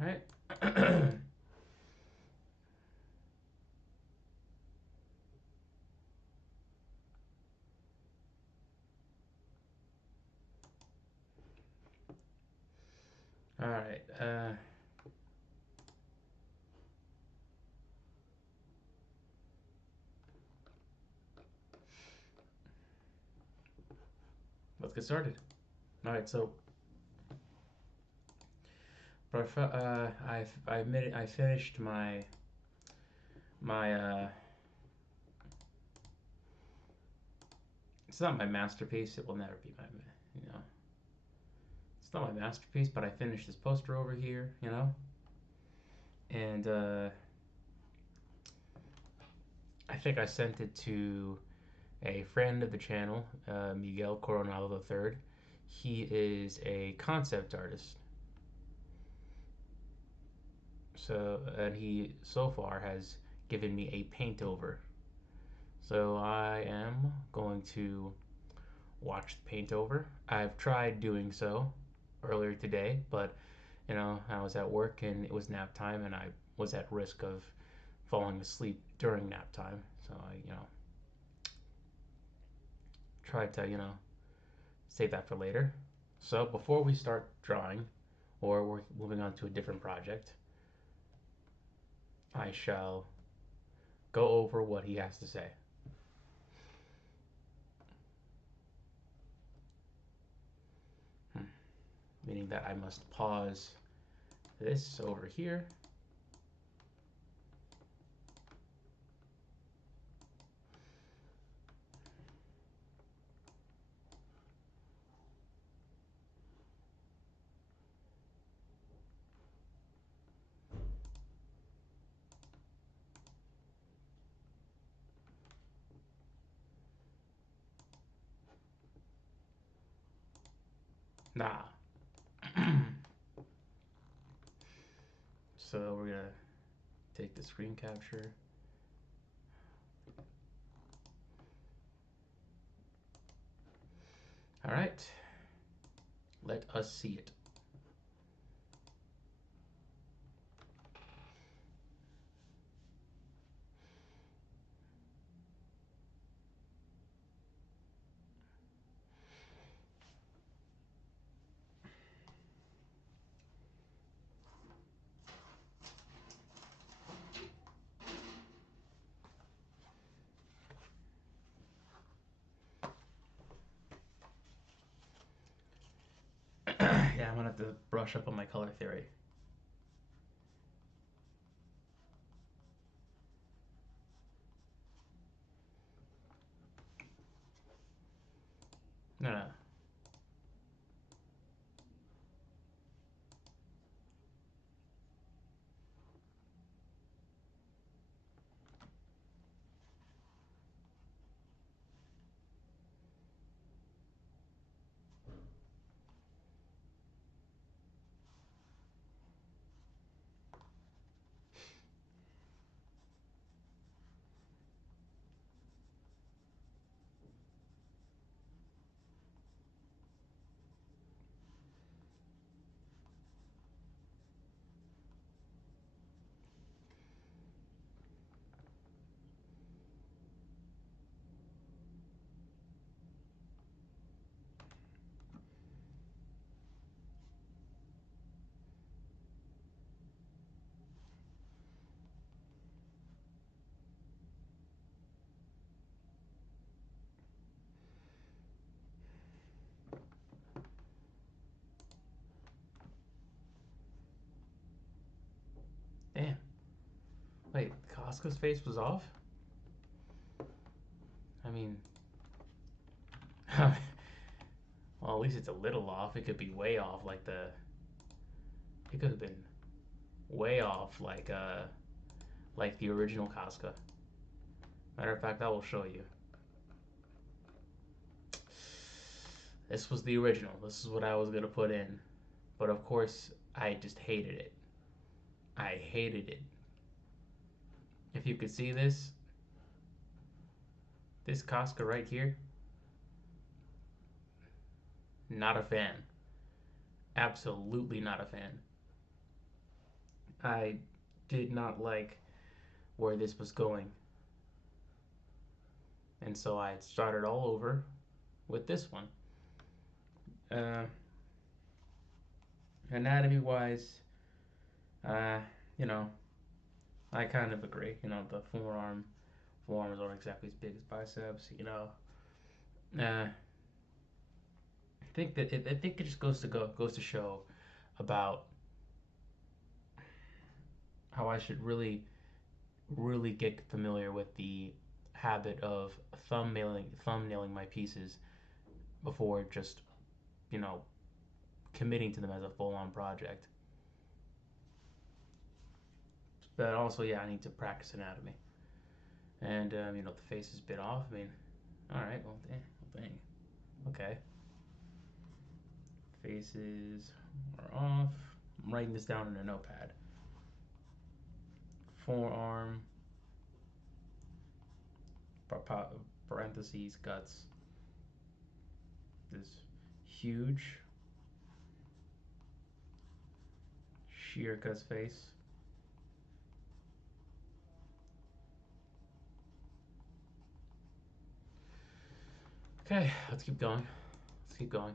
right. All right. Let's get started. All right. So, I finished my. It's not my masterpiece. It will never be my. You know, it's not my masterpiece, but I finished this poster over here. And I think I sent it to a friend of the channel, Miguel Coronado III. He is a concept artist. And he so far has given me a paint over. So I am going to watch the paint over. I've tried doing so earlier today, but I was at work and it was nap time, and I was at risk of falling asleep during nap time. So I, tried to, save that for later. So before we start drawing, or we're moving on to a different project, I shall go over what he has to say. Hmm. Meaning that I must pause this over here. Nah. So we're gonna take the screen capture. All right. Let us see it. Yeah, I'm gonna have to brush up on my color theory. No, no. Damn. Wait, Costco's face was off? I mean, well, at least it's a little off. It could be way off, It could have been way off, like the original Casca. Matter of fact, I will show you. This was the original. This is what I was gonna put in, but of course, I just hated it. I hated it. If you could see this Casca right here, not a fan. Absolutely not a fan. I did not like where this was going, and so I started all over with this one. Uh, Anatomy wise, uh, you know, I kind of agree. The forearms aren't exactly as big as biceps. I I think it just goes to show about how I should really get familiar with the habit of thumbnailing my pieces before just you know committing to them as a full on project. But also, yeah, I need to practice anatomy. And the face is bit off. I mean, all right, well, dang. Okay, faces are off. I'm writing this down in a notepad. Forearm, parentheses, guts is huge. Shirka's face. Okay, let's keep going. Let's keep going.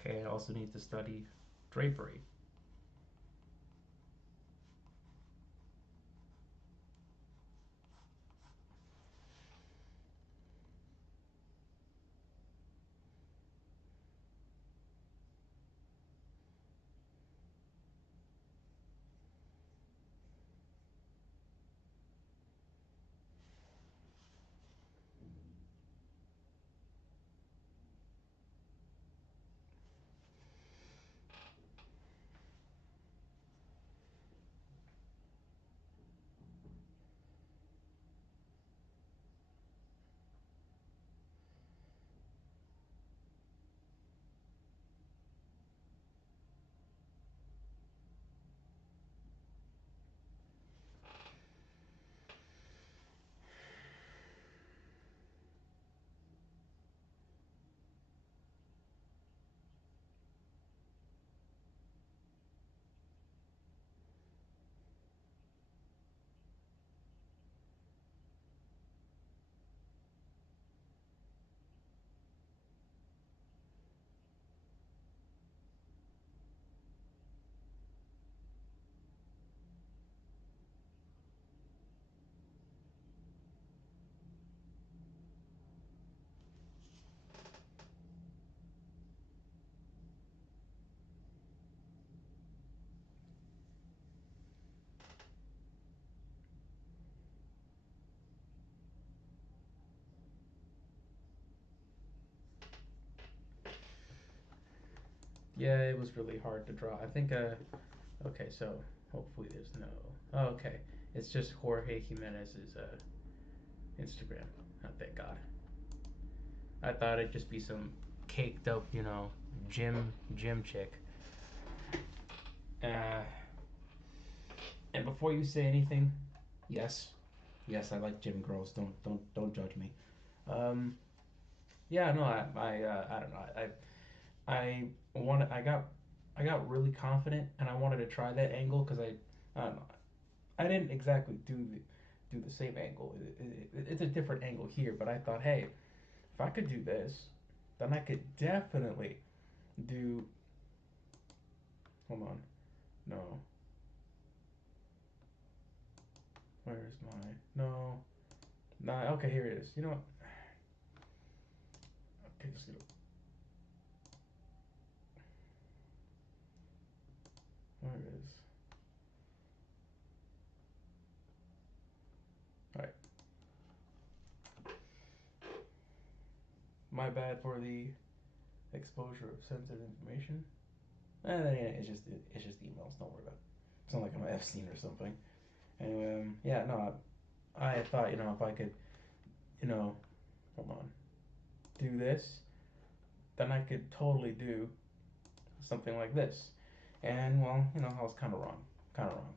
Okay, I also need to study drapery. Yeah, it was really hard to draw. I think. Okay, so hopefully there's no. Oh, okay, it's just Jorge Jimenez's Instagram. Oh, thank God. I thought it'd just be some caked up, gym chick. Uh, and before you say anything, yes, yes, I like gym girls. Don't judge me. Um, yeah, no, I don't know. I I got really confident and I wanted to try that angle because I don't know. I didn't exactly do the same angle. It's a different angle here, but I thought, hey, if I could do this, then I could definitely do. Hold on, no, where's my no? Nah, okay, here it is. You know what? Okay, just gonna. Where it is? All right. my bad for the exposure of sensitive information. It's just emails. Don't worry about it. It's not like I'm Epstein or something. Anyway, yeah, no, I thought if I could hold on, do this, then I could totally do something like this. And well, I was kind of wrong, kind of wrong.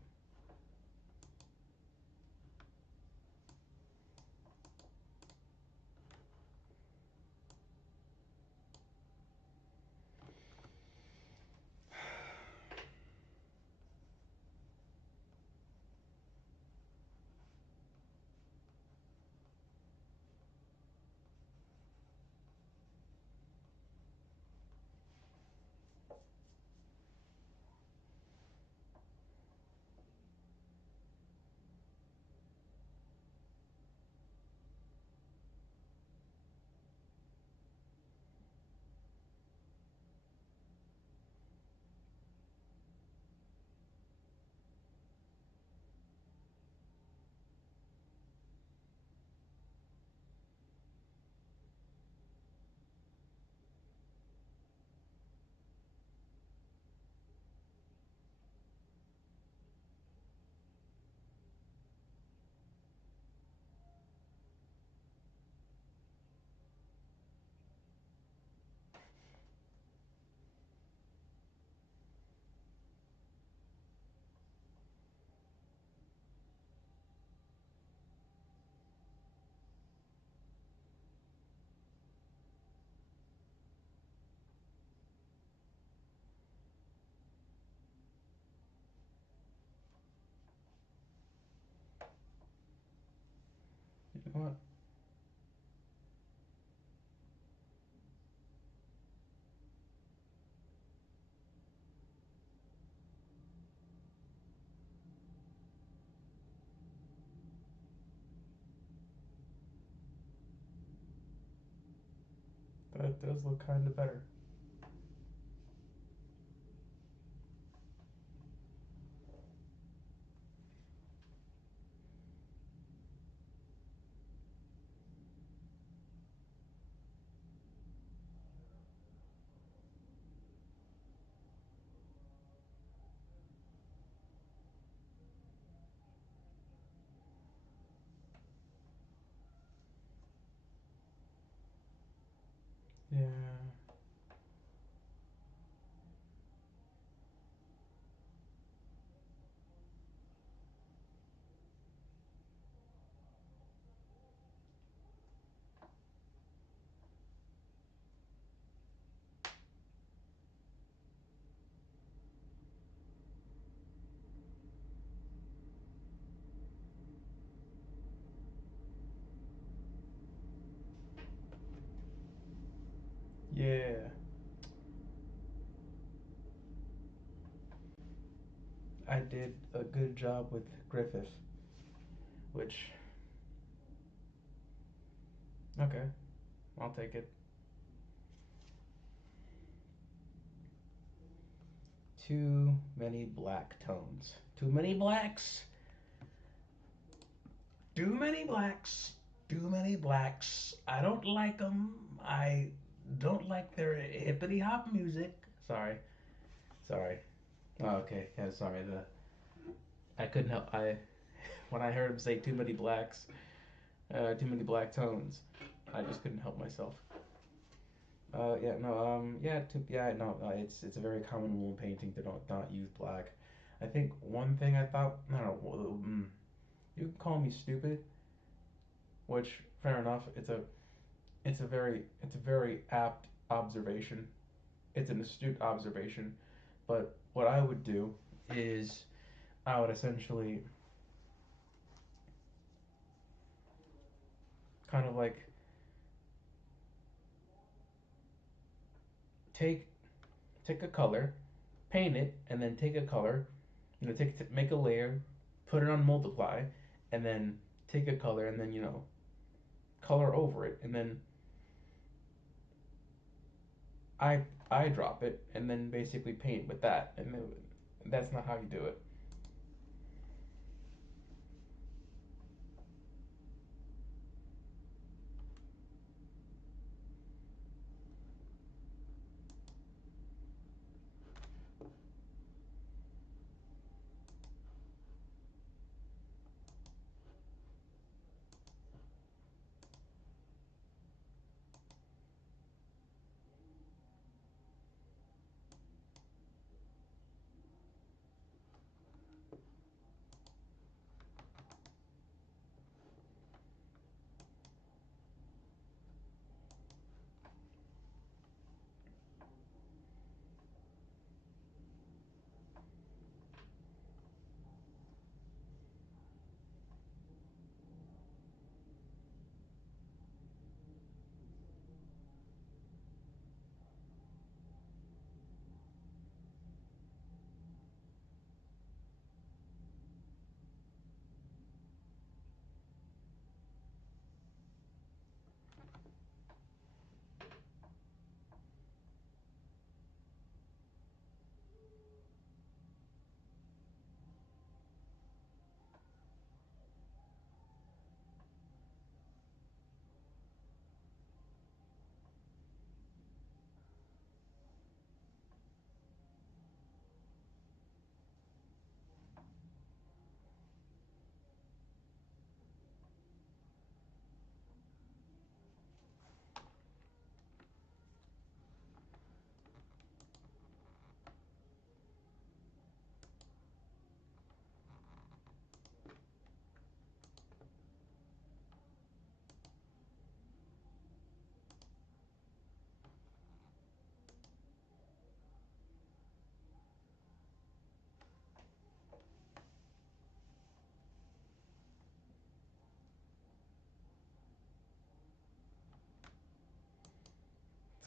You know what? That does look kind of better. Yeah. Yeah. I did a good job with Griffith, which okay, I'll take it. Too many black tones. Too many blacks. Too many blacks. Too many blacks. I don't like them. I don't like their hippity hop music. Sorry. Sorry. Oh, okay. Yeah, sorry. The I couldn't help. I when I heard him say too many blacks, too many black tones, I just couldn't help myself. Yeah, no, yeah, no, it's a very common rule in painting to not use black. I think one thing I thought, I don't know, you can call me stupid, which fair enough. It's a very apt observation. It's an astute observation. But what I would do is I would essentially kind of like take take a color, paint it, and then take a color, make a layer, put it on multiply, and then take a color and then color over it, and then I I drop it, and then basically paint with that, and that's not how you do it.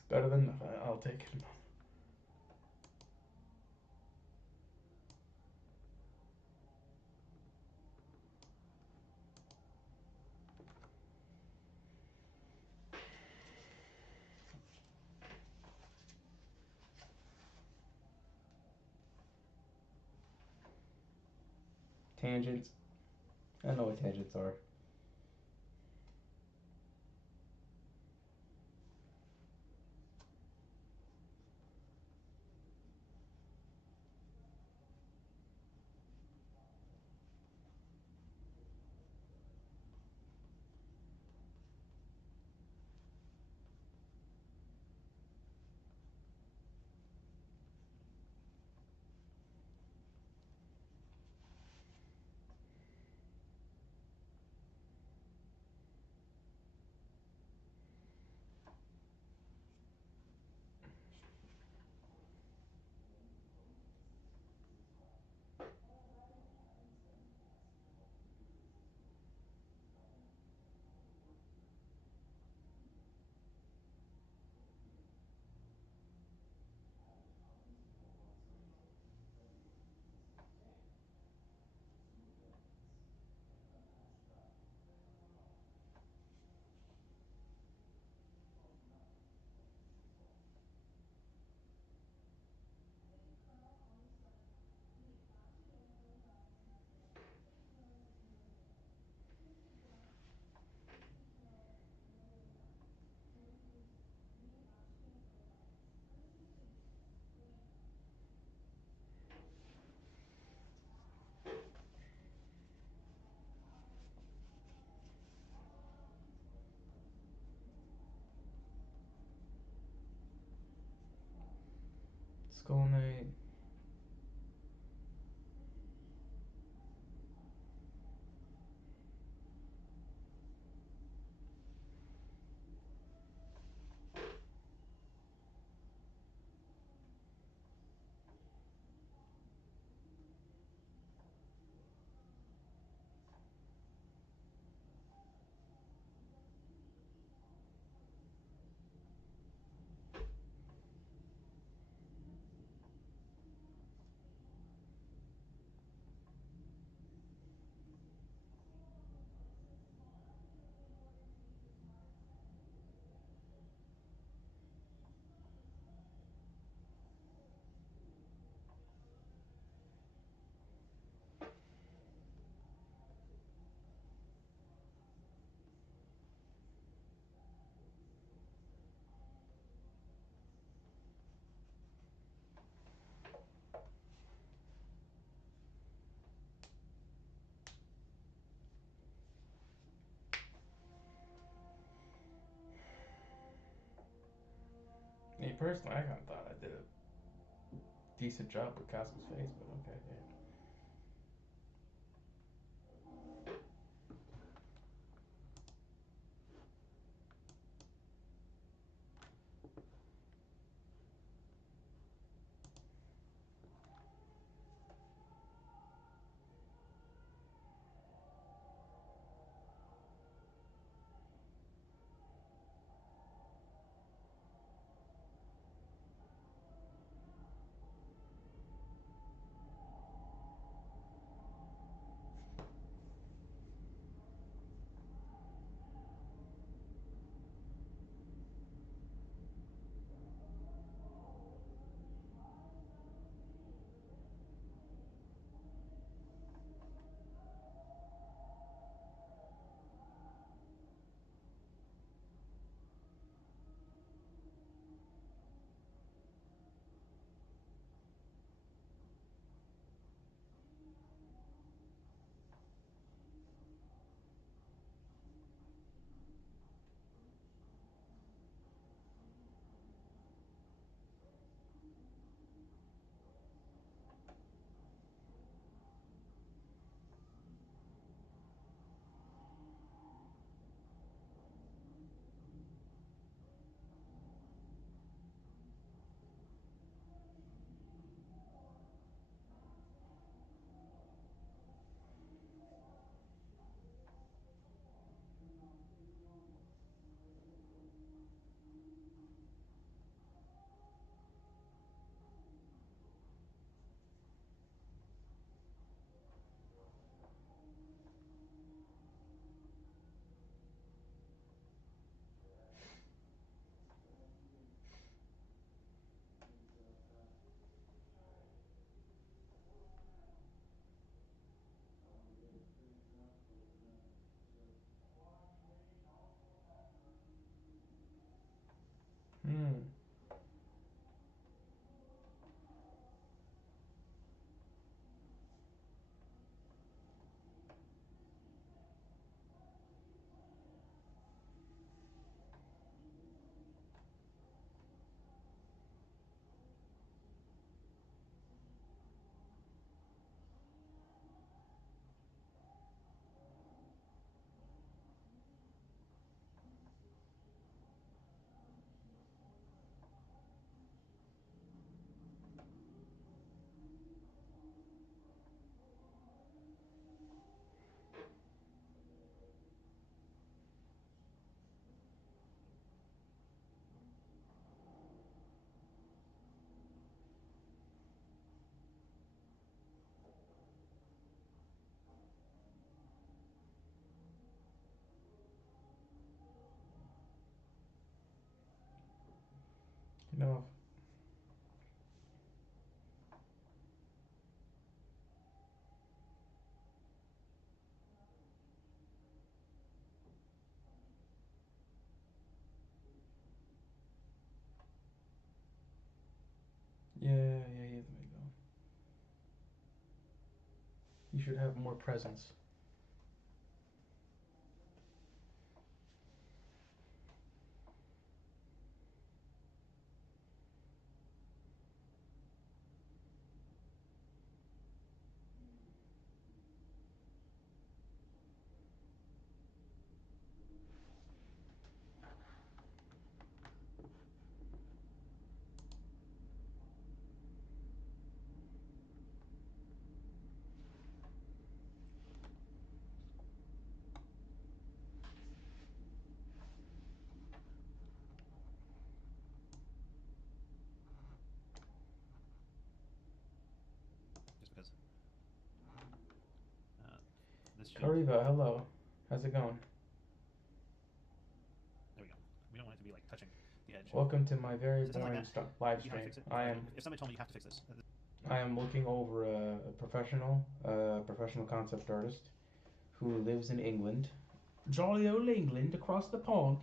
Better than nothing. I'll take it. Tangents. I know what tangents are. Skull Knight. Me personally, I kind of thought I did a decent job with Casco's face, but okay, yeah. You know, yeah, there we go. You should have more presence. Just because this should. Kariva, hello. How's it going? There we go. We don't want it to be like touching the edge. Welcome to my very Something like boring that. live You know how to stream. fix it. I Like, am if somebody told me you have to fix this, I am looking over a professional concept artist who lives in England. Jolly old England across the pond.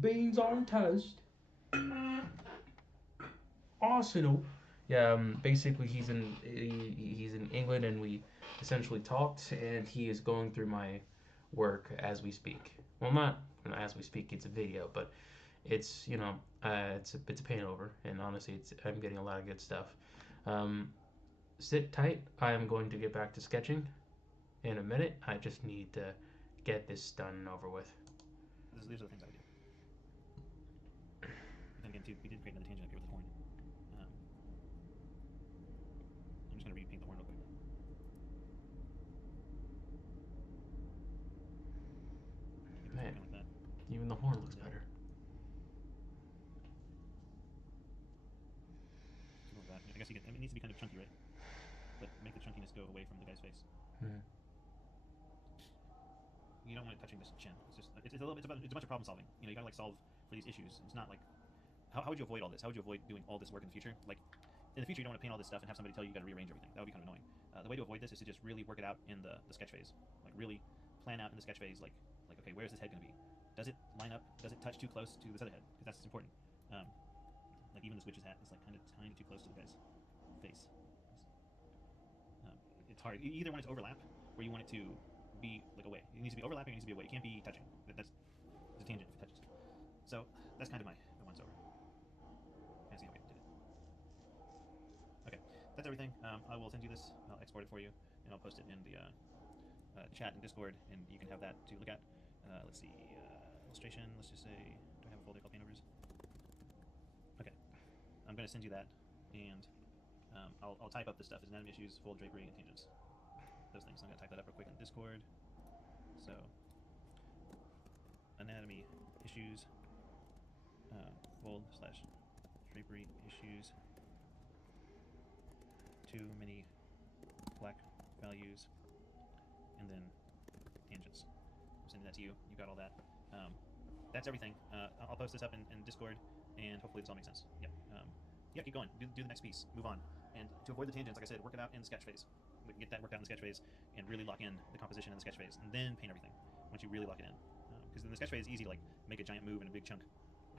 Beans on toast. Arsenal. Yeah, basically he's in England and we essentially talked and he is going through my work as we speak. Well, not as we speak. It's a video, but it's it's a paint over and honestly I'm getting a lot of good stuff. Um, Sit tight. I am going to get back to sketching in a minute. I just need to get this done and over with. these are the things I would do. But then again, too, we did create another tangent up here with the horn. I'm just gonna repaint the horn real quick. Keep this Man, looking like that. even the horn looks And better. something like that. I guess you get. I mean, it needs to be kind of chunky, right? But make the chunkiness go away from the guy's face. Hmm. You don't want it touching this chin. It's a little. It's a bunch of problem solving. You know, you gotta like solve for these issues. It's not like how would you avoid all this? How would you avoid doing all this work in the future? Like in the future, you don't want to paint all this stuff and have somebody tell you you got to rearrange everything. That would be kind of annoying. The way to avoid this is to just really work it out in the sketch phase. Like really plan out in the sketch phase. Like okay, where's this head going to be? Does it line up? Does it touch too close to this other head? Because that's important. Um, like even this witch's hat is like kind of too close to the guy's face. Um, it's hard. You either want it to overlap, or you want it to be like away. It needs to be overlapping. It needs to be away. It can't be touching. That's it's a tangent if it touches. So that's kind of my once over. Kind of see how we did it. Okay, that's everything. I will send you this. I'll export it for you, and I'll post it in the chat and Discord, and you can have that to look at. Let's see, illustration. Let's just say, do I have a folder called paintovers? Okay, I'm going to send you that, and I'll type up this stuff. It's anatomy issues, fold drapery, and tangents. Those things. I'm going to type that up real quick in Discord. So, anatomy issues, fold slash drapery issues, too many black values, and then tangents. I'm sending that to you. You got all that. That's everything. I'll post this up in Discord, and hopefully this all makes sense. Yeah. Yeah, keep going. Do the next piece. Move on. And to avoid the tangents, like I said, work it out in the sketch phase. Get that worked out in the sketch phase, and really lock in the composition in the sketch phase, and then paint everything. Once you really lock it in, because in the sketch phase, it's easy to like make a giant move in a big chunk.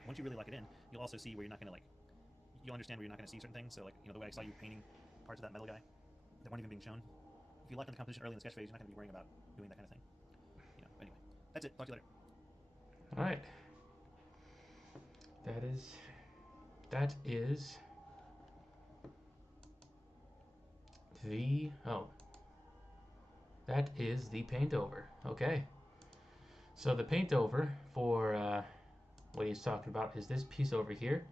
Once you really lock it in, you'll also see where you're not going to like. You'll understand where you're not going to see certain things. So like the way I saw you painting parts of that metal guy that weren't even being shown. If you lock in the composition early in the sketch phase, you're not going to be worrying about doing that kind of thing. Anyway, that's it. Talk to you later. All right. That is the oh that is the paint over. Okay. So the paint over for what he's talking about is this piece over here.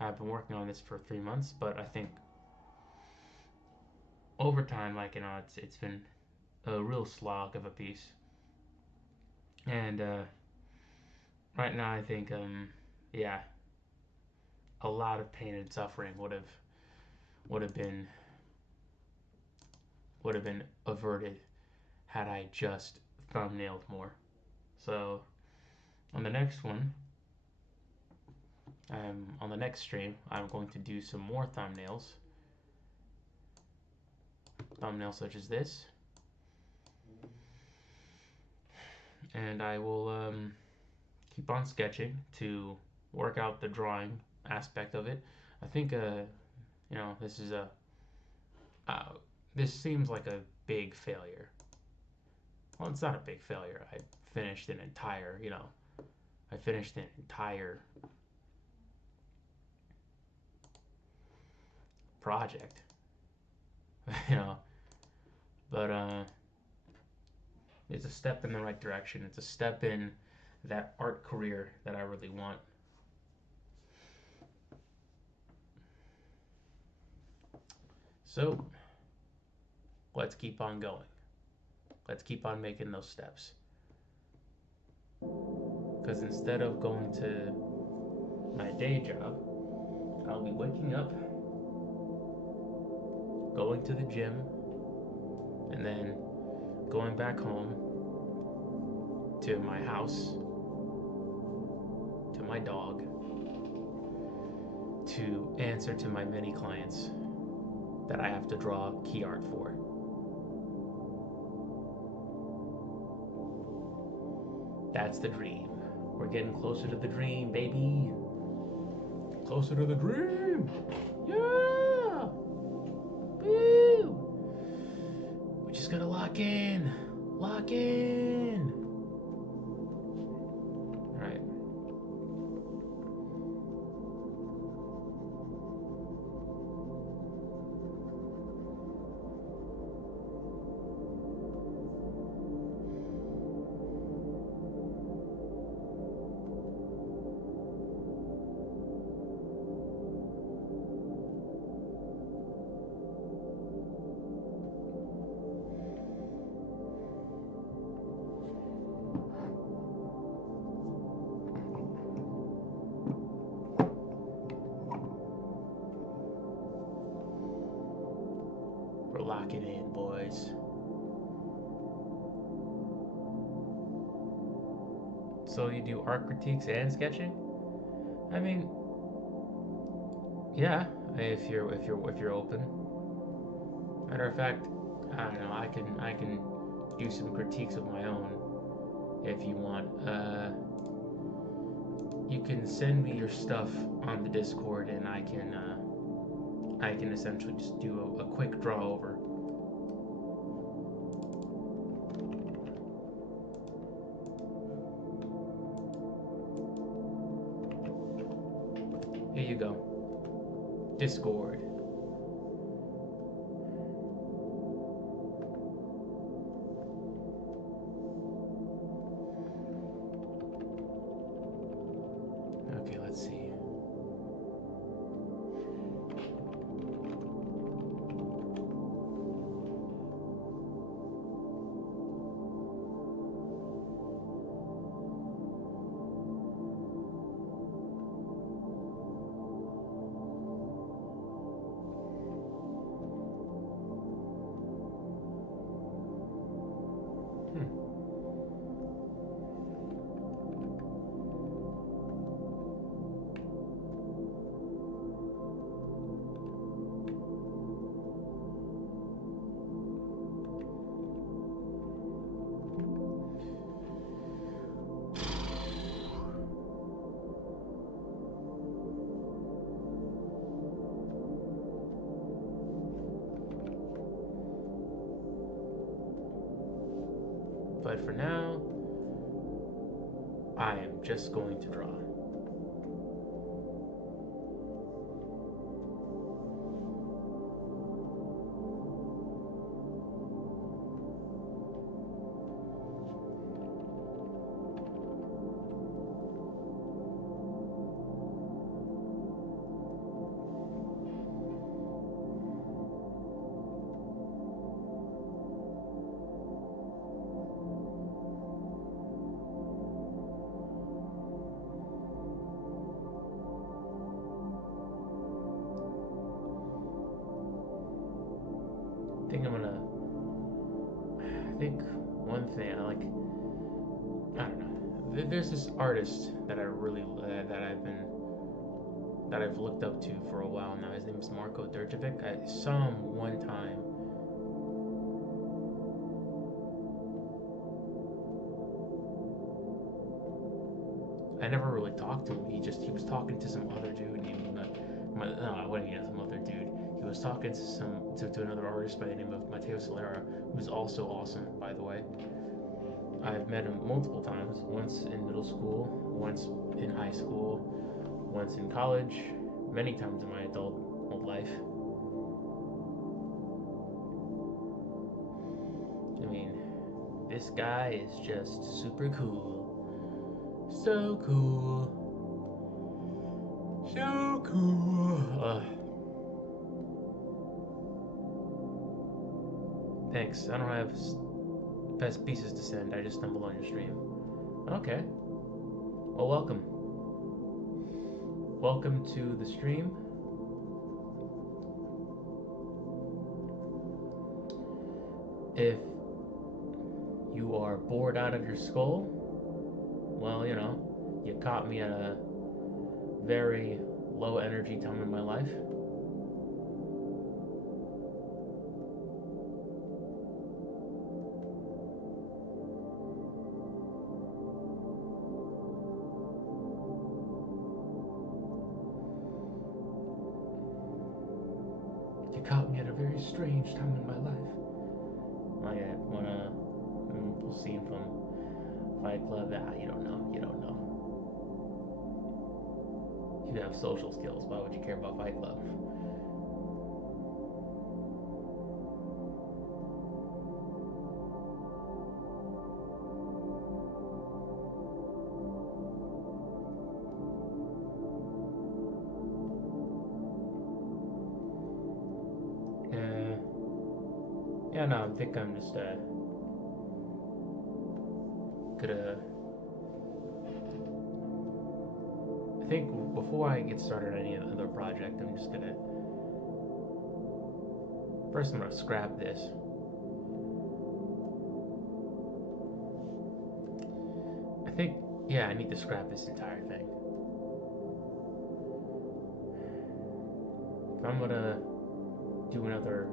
I've been working on this for 3 months, but I think over time, like it's been a real slog of a piece. And right now, I think yeah, a lot of pain and suffering would have been would have been averted had I just thumbnailed more. So On the next one, on the next stream, I'm going to do some more thumbnails. Thumbnails such as this. And I will keep on sketching to work out the drawing aspect of it. I think, this is uh, this seems like a big failure. Well, it's not a big failure. I finished an entire project, you know, but it's a step in the right direction. It's a step in that art career that I really want. So let's keep on going. Let's keep on making those steps. Because instead of going to my day job, I'll be waking up, going to the gym, and then going back home to my house, to my dog, to answer to my many clients that I have to draw key art for. That's the dream. We're getting closer to the dream, baby. Closer to the dream. Yeah. Woo. We just gotta lock in. Lock in. All right. We're locking in, boys. So you do art critiques and sketching? I mean, yeah, if you're open. Matter of fact, I don't know. I can do some critiques of my own if you want. You can send me your stuff on the Discord, and I can essentially just do a quick draw over. Here you go. Discord. Okay, let's see. Hmm. But for now, I am just going to draw. I think I'm gonna. I think one thing I like. I don't know. there's this artist that I really that I've looked up to for a while now. His name is Marko Dirjevic. I saw him one time. I never really talked to him. He was talking to some other dude named no, what some other dude. He was talking to another artist by the name of Matteo Solera, who's also awesome, by the way. I've met him multiple times. Once in middle school, once in high school, once in college, many times in my adult life. I mean, this guy is just super cool. So cool. So cool. Thanks. I don't have best pieces to send. I just stumbled on your stream. Okay. Well, welcome. Welcome to the stream. If you are bored out of your skull, well, you know, you caught me at a very low energy time in my life. You caught me at a very strange time in my life. Like when we'll see him from Fight Club. You don't know. You don't know. You have social skills. Why would you care about Fight Club? Yeah, no, I think I'm just gonna. I think before I get started on any other project, I'm just gonna. First, I'm gonna scrap this. I think, yeah, I need to scrap this entire thing. If I'm gonna do another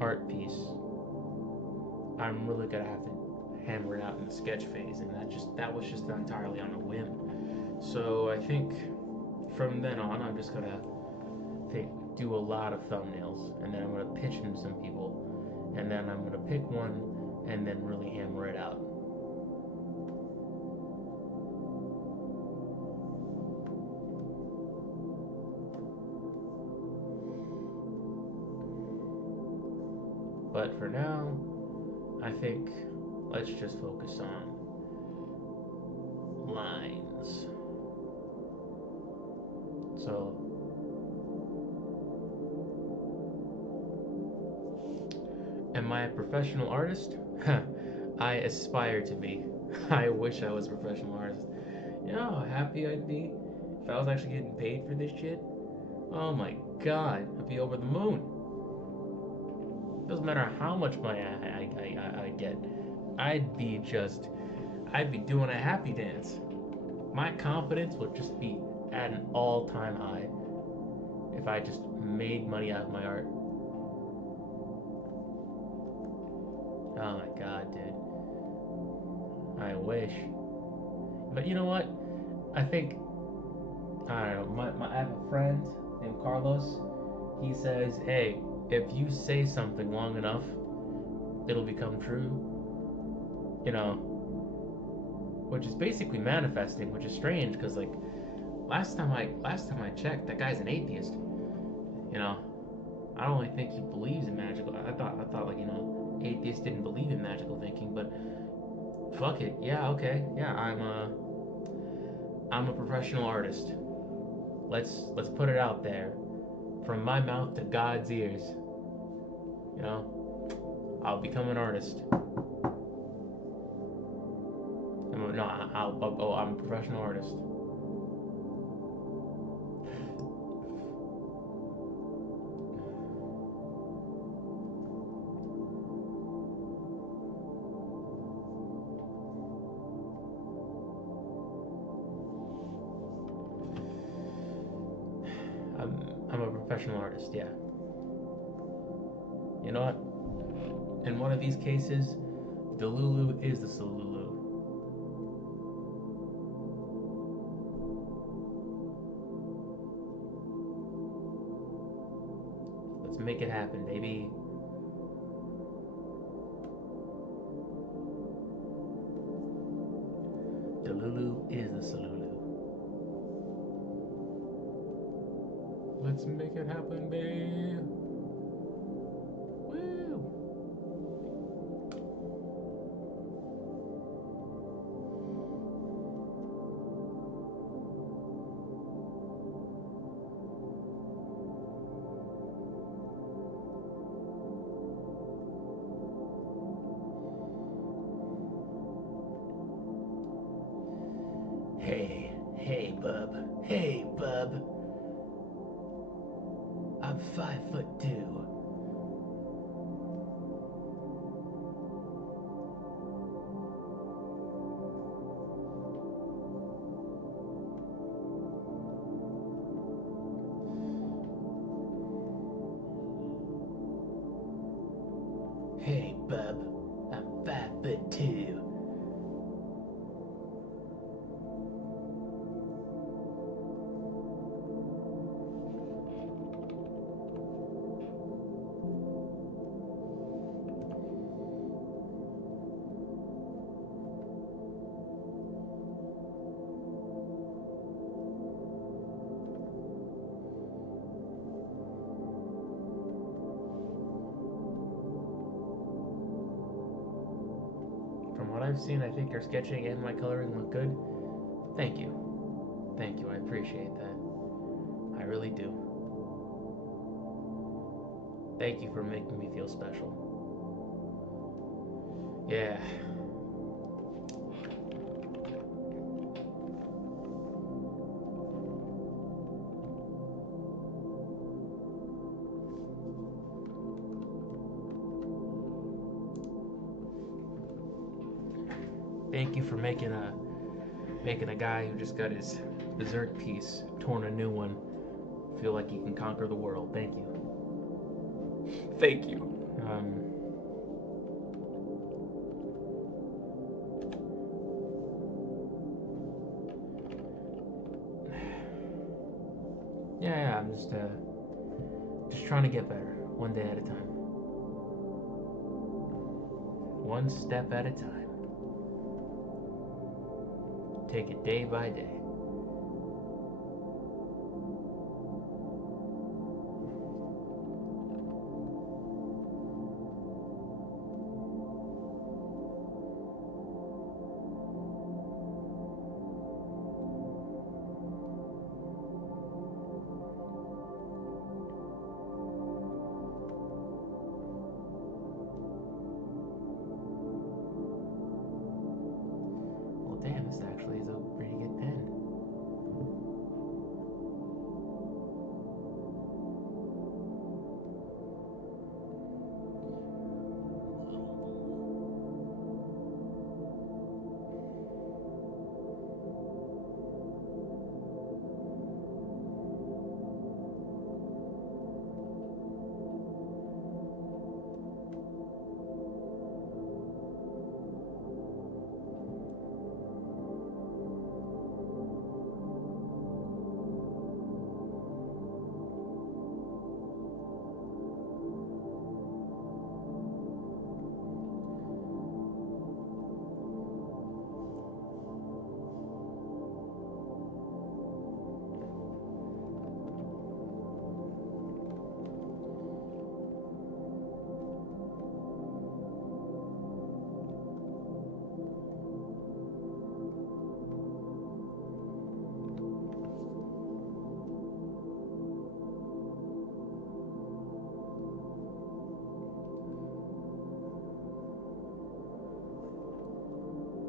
art piece, I'm really gonna have to hammer it out in the sketch phase, and that was just entirely on a whim. So I think from then on, I'm just gonna do a lot of thumbnails, and then I'm gonna pitch them to some people, and then I'm gonna pick one, and then really hammer it out. But for now, I think let's just focus on lines. So, am I a professional artist? I aspire to be. I wish I was a professional artist. You know how happy I'd be if I was actually getting paid for this shit? Oh my god, I'd be over the moon. Doesn't matter how much money I get. I'd be doing a happy dance. My confidence would just be at an all-time high if I just made money out of my art. Oh my god, dude. I wish. But you know what? I think, I don't know, I have a friend named Carlos. He says, hey, if you say something long enough, it'll become true. You know, which is basically manifesting, which is strange because like last time I checked, that guy's an atheist. You know, I don't really think he believes in magical. I thought like, you know, atheists didn't believe in magical thinking, but fuck it. Yeah, okay. Yeah, I'm a professional artist. Let's put it out there. From my mouth to God's ears. You know, I'll become an artist. I'm a professional artist. professional artist, yeah. You know what? In one of these cases, Delulu is the Salulu. Let's make it happen, baby. Delulu is the Salulu. Let's make it happen, babe. Woo! Hey, bub. Hey, bub. I'm 5'2". Hey, bub. I'm 5'2". From what I've seen, I think your sketching and my coloring look good. Thank you. Thank you. I appreciate that. I really do. Thank you for making me feel special. Yeah. Thank you for making a guy who just got his berserk piece torn a new one feel like he can conquer the world. Thank you. Thank you. Yeah, I'm just trying to get better, one day at a time, one step at a time. Take it day by day. Well, damn, this actually is a pretty good pen.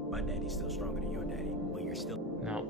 My daddy's still stronger than your daddy, but you're still. No.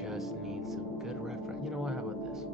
just need some good reference. You know what? How about this?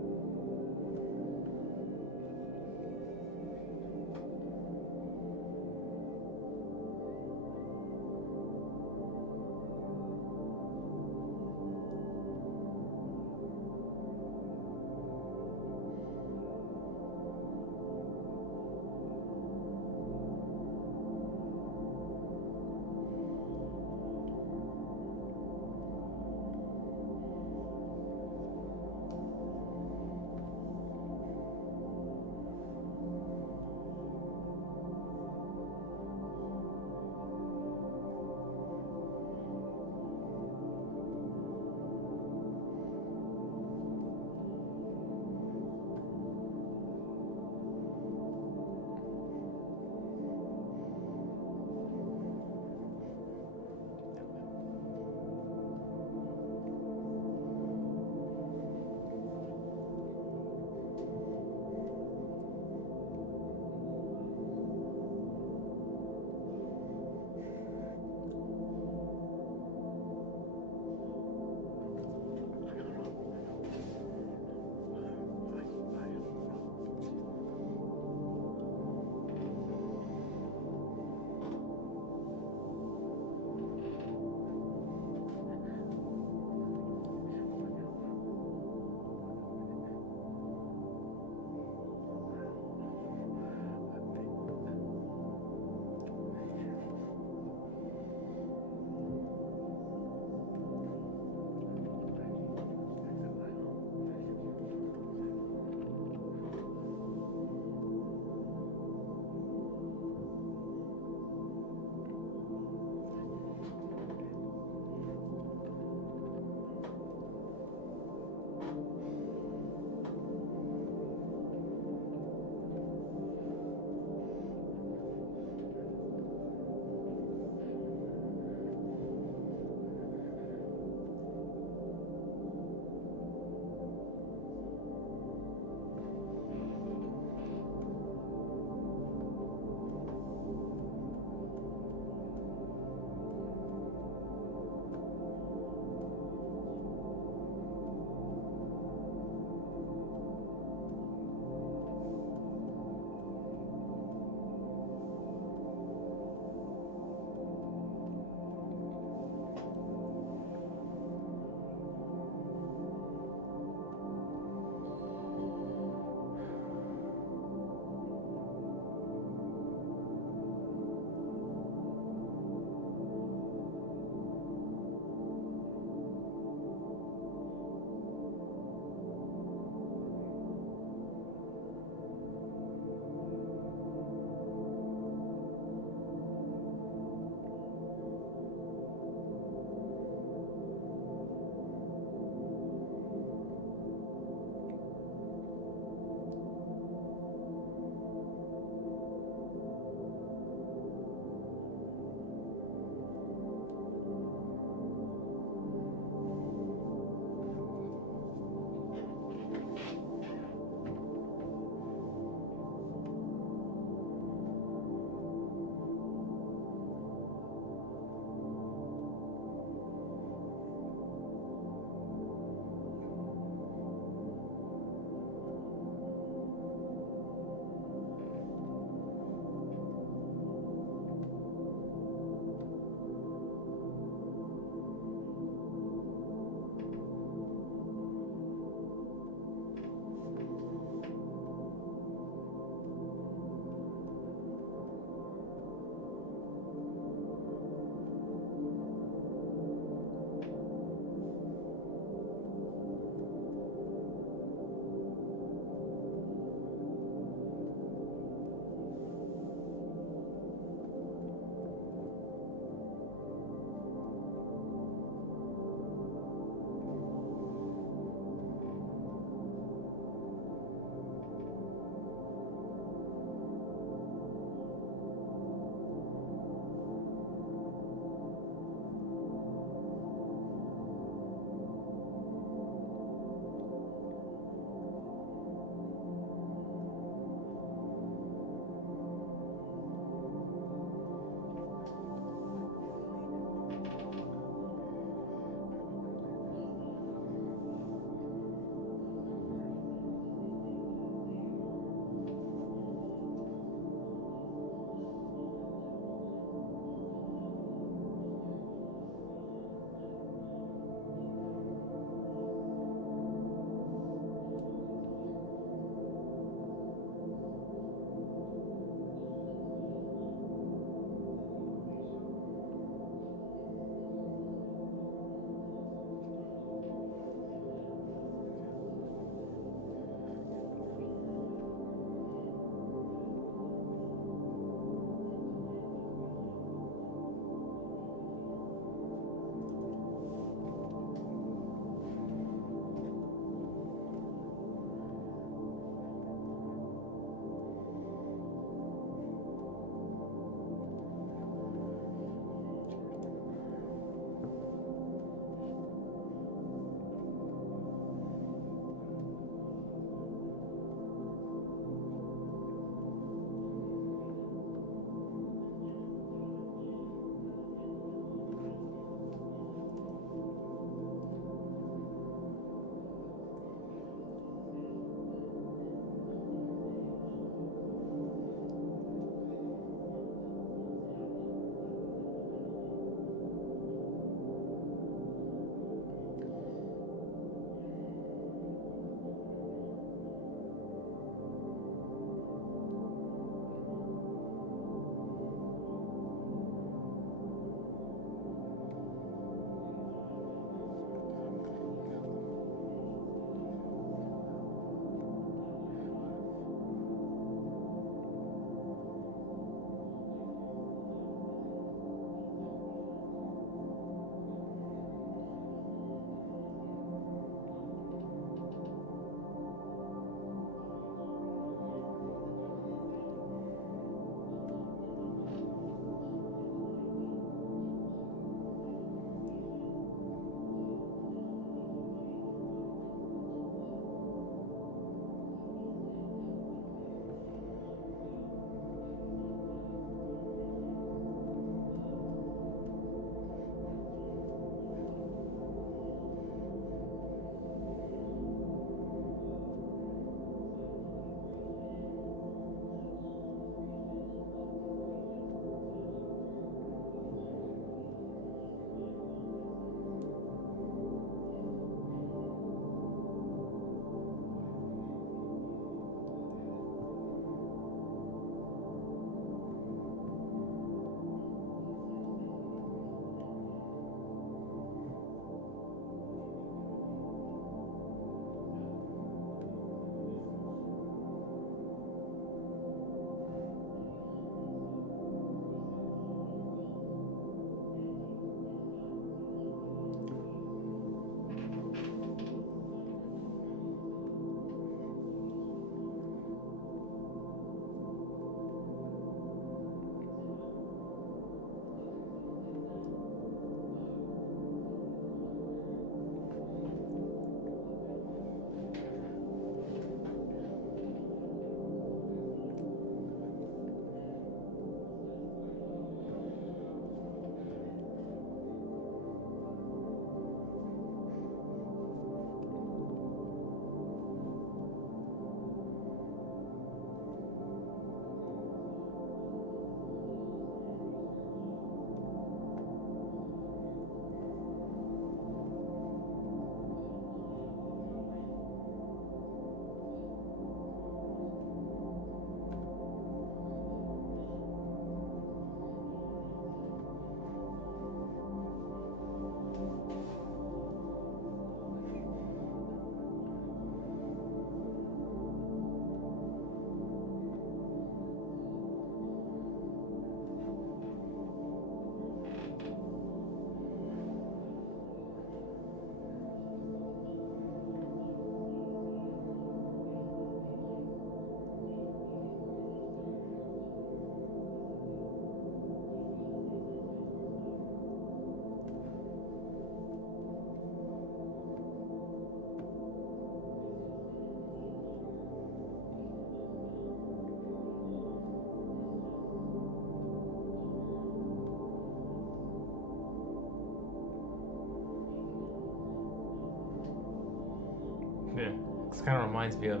This kind of reminds me of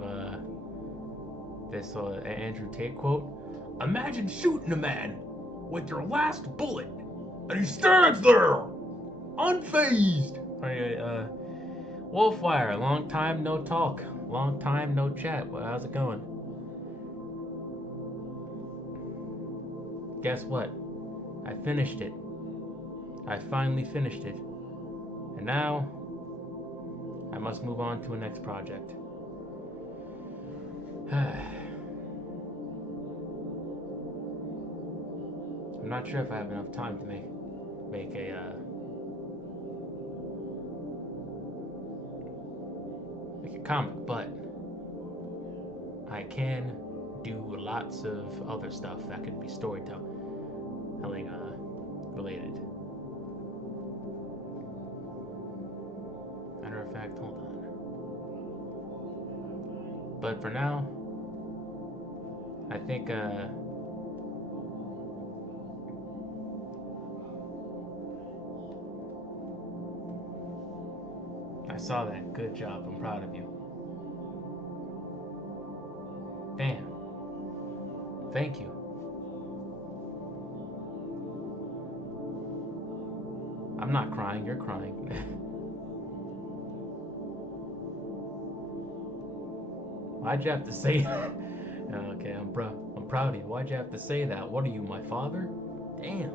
this Andrew Tate quote. Imagine shooting a man with your last bullet, and he stands there, unfazed. Wolfwire, long time no talk, long time no chat. Well, how's it going? Guess what? I finished it. I finally finished it. And now, I must move on to a next project. I'm not sure if I have enough time to make a comic, but I can do lots of other stuff that could be storytelling related. Matter of fact, hold on. But for now, I think I saw that. Good job. I'm proud of you. Damn. Thank you. I'm not crying, you're crying. Why'd you have to say that? Okay, I'm proud of you. Why'd you have to say that? What are you, my father? Damn.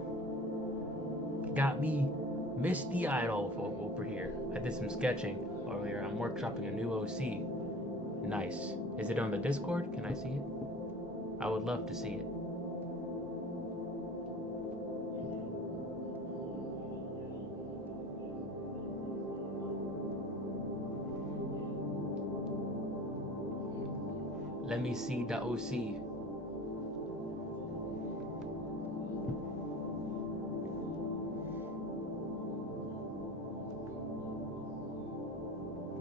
Got me misty-eyed all over here. I did some sketching earlier. I'm workshopping a new OC. Nice. Is it on the Discord? Can I see it? I would love to see it. Let me see the OC.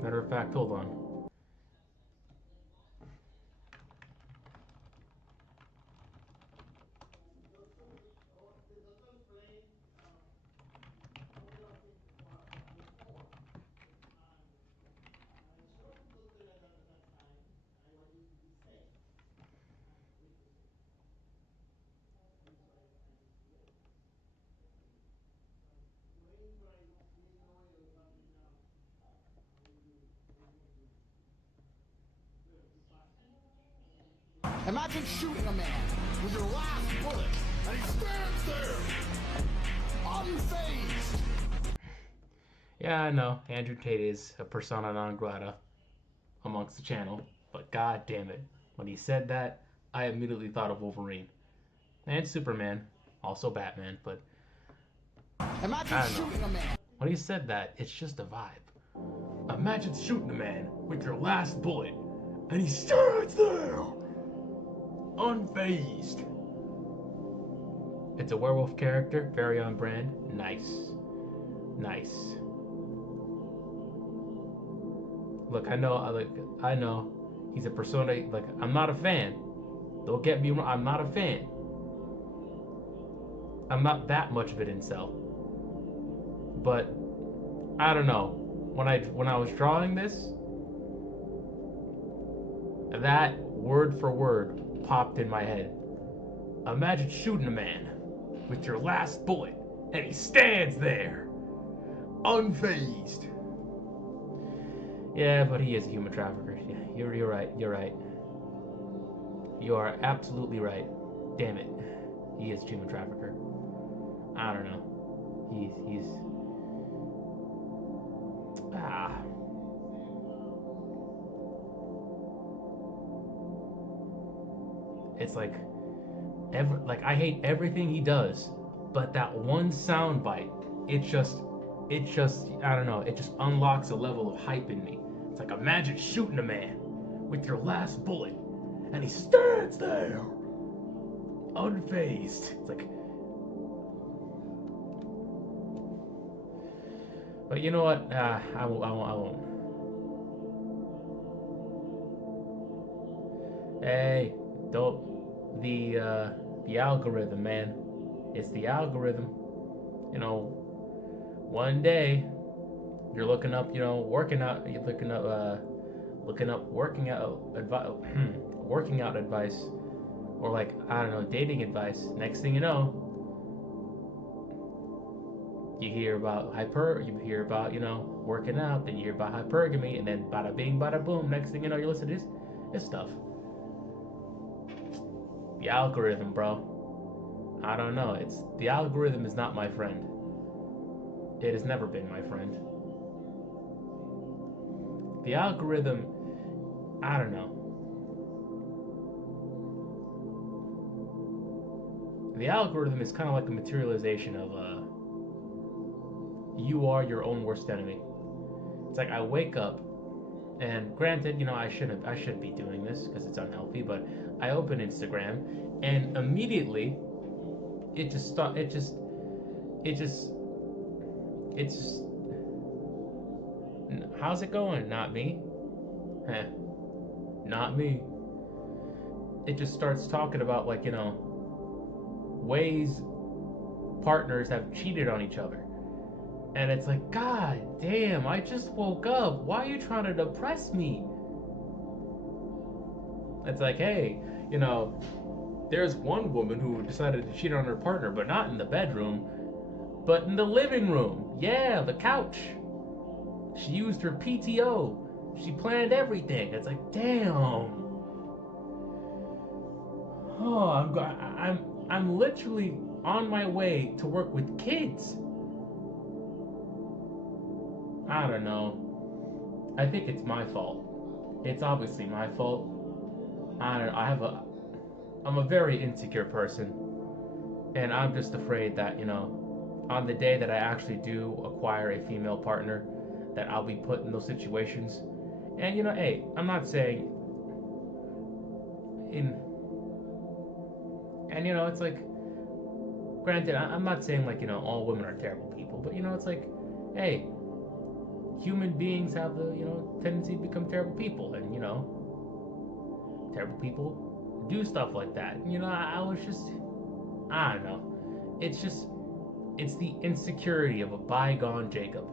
Matter of fact, hold on. Imagine shooting a man with your last bullet, and he stands there, unfazed. Yeah, I know. Andrew Tate is a persona non grata amongst the channel, but god damn it. When he said that, I immediately thought of Wolverine. And Superman, also Batman, but Imagine shooting a man. when he said that, it's just a vibe. Imagine shooting a man with your last bullet, and he stands there, unfazed. It's a werewolf character, very on brand. Nice. Nice. Look, I know, he's a persona. Like, I'm not a fan. Don't get me wrong. I'm not a fan. I'm not that much of an incel. But I don't know. When I was drawing this, that word for word popped in my head. Imagine shooting a man with your last bullet, and he stands there, unfazed. Yeah, but he is a human trafficker. Yeah, you're right. You're right. You are absolutely right. Damn it, he is a human trafficker. I don't know. He's It's like I hate everything he does, but that one soundbite, it just I don't know, it just unlocks a level of hype in me. It's like, imagine shooting a man with your last bullet, and he stands there, unfazed. It's like, but you know what? I won't. Hey, don't the algorithm, man. It's the algorithm. You know, one day you're looking up, working out. You're looking up looking up working out working out advice, or like, I don't know, dating advice. Next thing you know, you hear about working out, then you hear about hypergamy, and then bada bing, bada boom. Next thing you know, you listen to this stuff. The algorithm, bro. I don't know. The algorithm is not my friend. It has never been my friend. The algorithm, I don't know. The algorithm is kind of like a materialization of you are your own worst enemy. It's like I wake up, and granted, I shouldn't be doing this because it's unhealthy, but I open Instagram, and immediately it's how's it going? Not me. Not me. It just starts talking about, like, ways partners have cheated on each other. And it's like, God damn, I just woke up. Why are you trying to depress me? It's like, hey, there's one woman who decided to cheat on her partner, but not in the bedroom, but in the living room. Yeah, the couch. She used her PTO. She planned everything. It's like, damn. Oh, I'm literally on my way to work with kids. I don't know. I think it's my fault. It's obviously my fault. I don't know. I'm a very insecure person. And I'm just afraid that, on the day that I actually do acquire a female partner, that I'll be put in those situations. And, hey, I'm not saying it's like, granted, I'm not saying, like, all women are terrible people, but, it's like, hey, human beings have the, tendency to become terrible people, and, terrible people do stuff like that. I was just, I don't know. It's the insecurity of a bygone Jacob.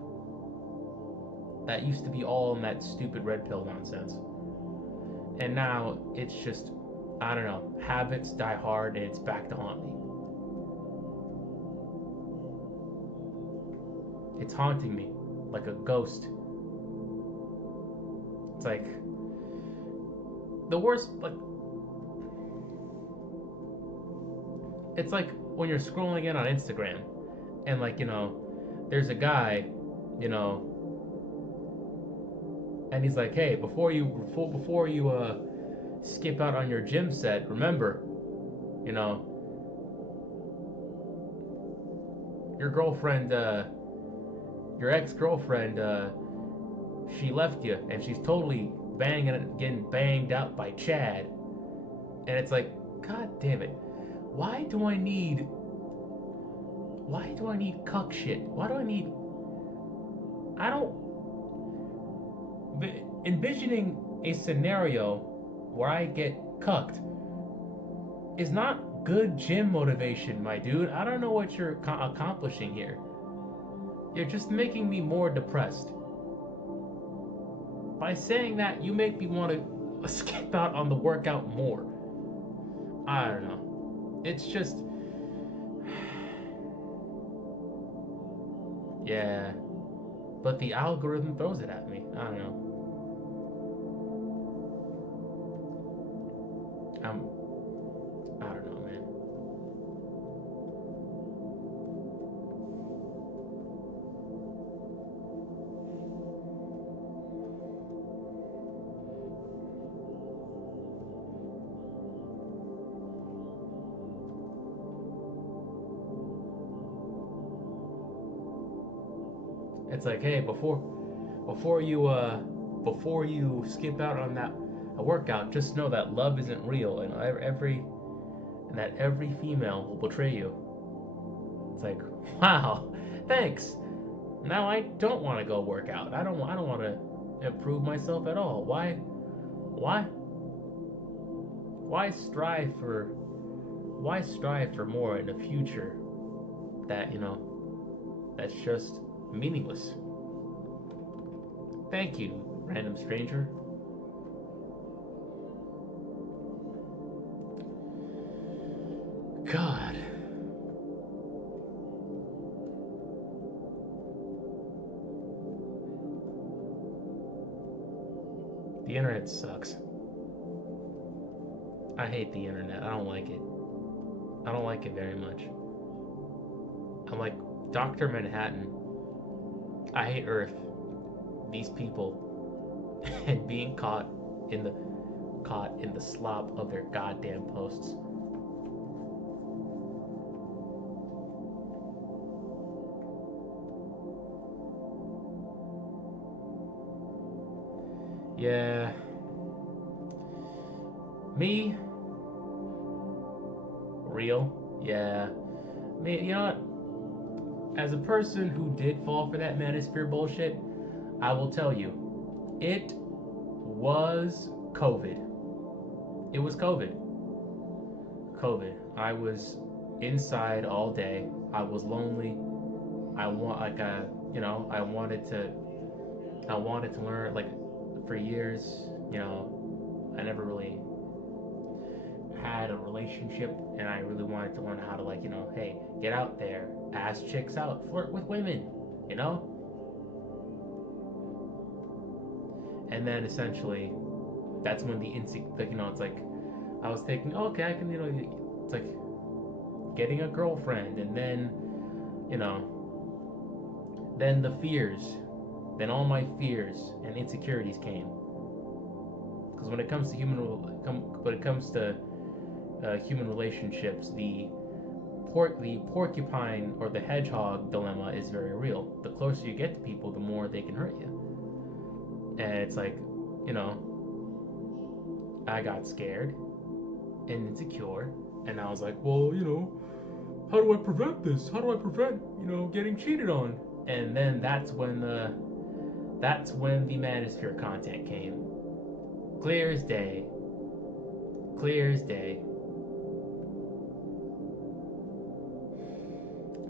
That used to be all in that stupid red pill nonsense. And now it's just, I don't know, habits die hard and it's back to haunt me. It's haunting me like a ghost. It's like the worst, like, it's like when you're scrolling in on Instagram and, like, there's a guy, and he's like, hey, before you skip out on your gym set, remember, your girlfriend, your ex-girlfriend, she left you, and she's totally getting banged out by Chad. And it's like, God damn it, why do I need cuck shit? Envisioning a scenario where I get cucked is not good gym motivation, my dude. I don't know what you're accomplishing here. You're just making me more depressed. By saying that, you make me want to skip out on the workout more. I don't know. It's just... yeah. But the algorithm throws it at me. I don't know. I don't know, man. It's like, hey, before you skip out on that workout, just know that love isn't real, and every female will betray you. It's like, wow, thanks. Now I don't want to go work out. I don't want to improve myself at all. Why strive for more in a future that, that's just meaningless? Thank you, random stranger. God. The internet sucks. I hate the internet. I don't like it. I don't like it very much. I'm like Dr. Manhattan. I hate Earth. These people and being in the slop of their goddamn posts. Yeah. Me? Real? Yeah. Me, you know what? As a person who did fall for that manosphere bullshit, I will tell you, it was COVID. It was COVID. COVID. I was inside all day. I was lonely. I wanted to learn like for years, I never really had a relationship and I really wanted to learn how to hey, get out there, ask chicks out, flirt with women, you know? And then essentially that's when it's like I was thinking, oh, okay, I can, it's like getting a girlfriend and then, then the fears, then all my fears and insecurities came. Because when it comes to human relationships, the porcupine or the hedgehog dilemma is very real. The closer you get to people, the more they can hurt you. And it's like, I got scared and insecure, and I was like, well, how do I prevent this? How do I prevent, getting cheated on? And then that's when the manosphere content came. Clear as day. Clear as day.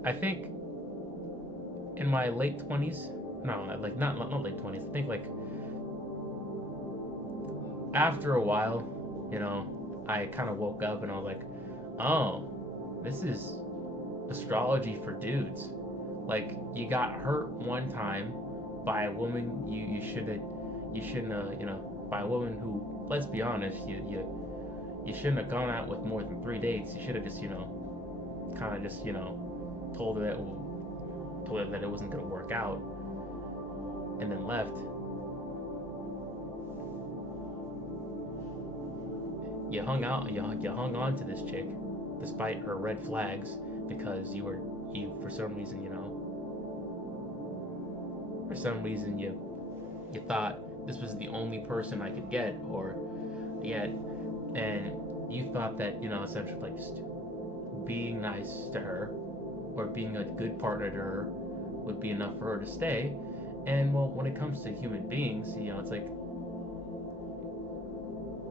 I think in my late 20s, no, like not late 20s, I think like after a while, I kind of woke up and I was like, oh, this is astrology for dudes. Like, you got hurt one time by a woman you shouldn't by a woman who, let's be honest, you shouldn't have gone out with more than 3 dates. You should have just kind of just told her that it wasn't gonna work out, and then left. You hung on to this chick despite her red flags because you for some reason you thought this was the only person I could get and you thought that essentially like just being nice to her or being a good partner to her would be enough for her to stay. And well, when it comes to human beings, it's like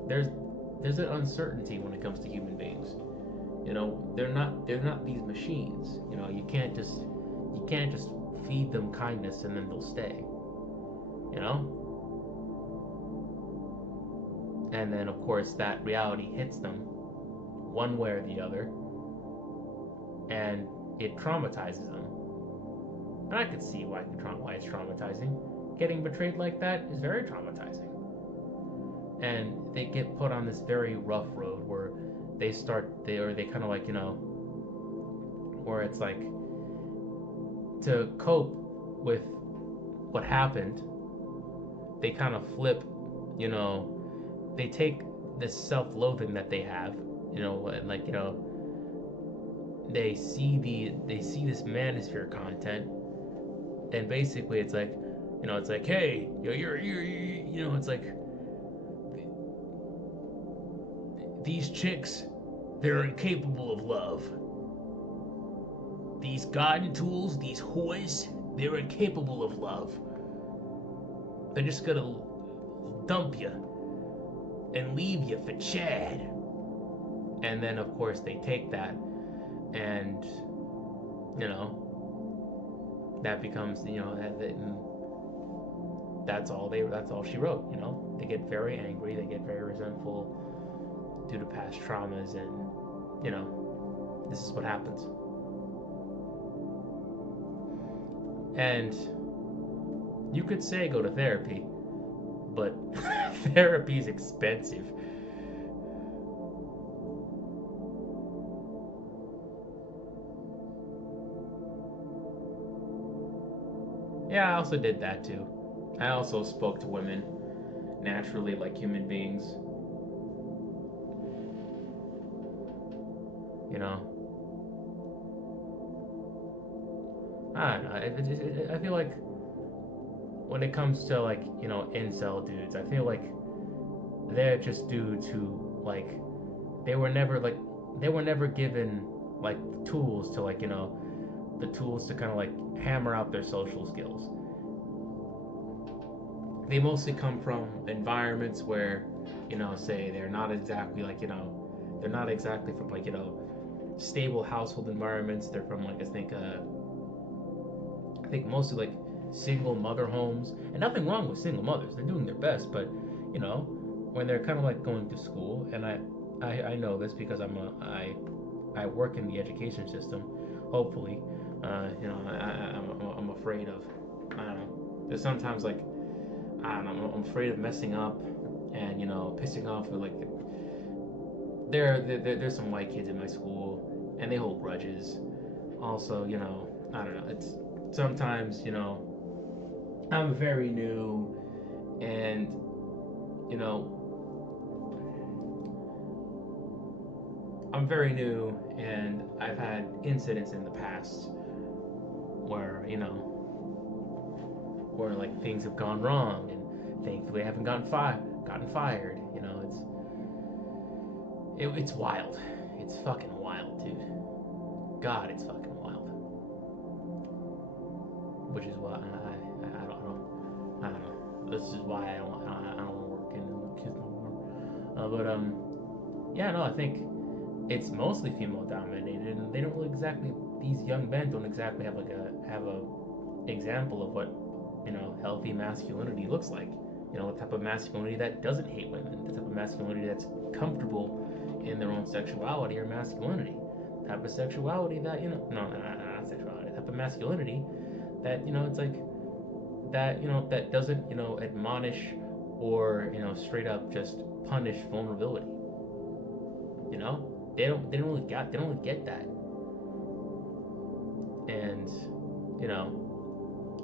there's an uncertainty when it comes to human beings. They're not these machines. You can't just feed them kindness and then they'll stay. And then of course that reality hits them one way or the other, and it traumatizes them. And I could see why it's traumatizing. Getting betrayed like that is very traumatizing. And they get put on this very rough road where they kind of like, where it's like, to cope with what happened, they kind of flip, they take this self-loathing that they have, and like, they see this manosphere content, and basically it's like, it's like, hey, you're it's like, these chicks, they're incapable of love. These garden tools, these whores, they're incapable of love. They're just gonna dump you and leave you for Chad. And then of course they take that and that becomes that's all she wrote. They get very angry, they get very resentful due to past traumas, and this is what happens. And you could say go to therapy, but therapy is expensive. Yeah, I also did that too. I also spoke to women naturally like human beings. You know, I don't know. I feel like when it comes to like incel dudes, I feel like they're just dudes who like they were never like they were never given like tools to like the tools to kind of like hammer out their social skills. They mostly come from environments where say they're not exactly like they're not exactly from like stable household environments. They're from like I think mostly like single mother homes, and nothing wrong with single mothers. They're doing their best, but when they're kind of like going to school, and I know this because I work in the education system. Hopefully, I'm afraid of I don't know. There's sometimes like I don't know. I'm afraid of messing up and pissing off like there's some white kids in my school and they hold grudges. Also, I don't know. It's sometimes I'm very new and I'm very new and I've had incidents in the past where where like things have gone wrong and thankfully I haven't gotten fired. It's wild. It's fucking wild, dude. God, it's fucking wild. Which is why I don't know. This is why I don't want to work in the kids no more. Yeah, no, I think it's mostly female dominated, and they don't really exactly. These young men don't exactly have a example of what healthy masculinity looks like. The type of masculinity that doesn't hate women, the type of masculinity that's comfortable in their own sexuality or masculinity, the type of sexuality that not sexuality, the type of masculinity that it's like that that doesn't admonish or straight up just punish vulnerability. They don't really get that, and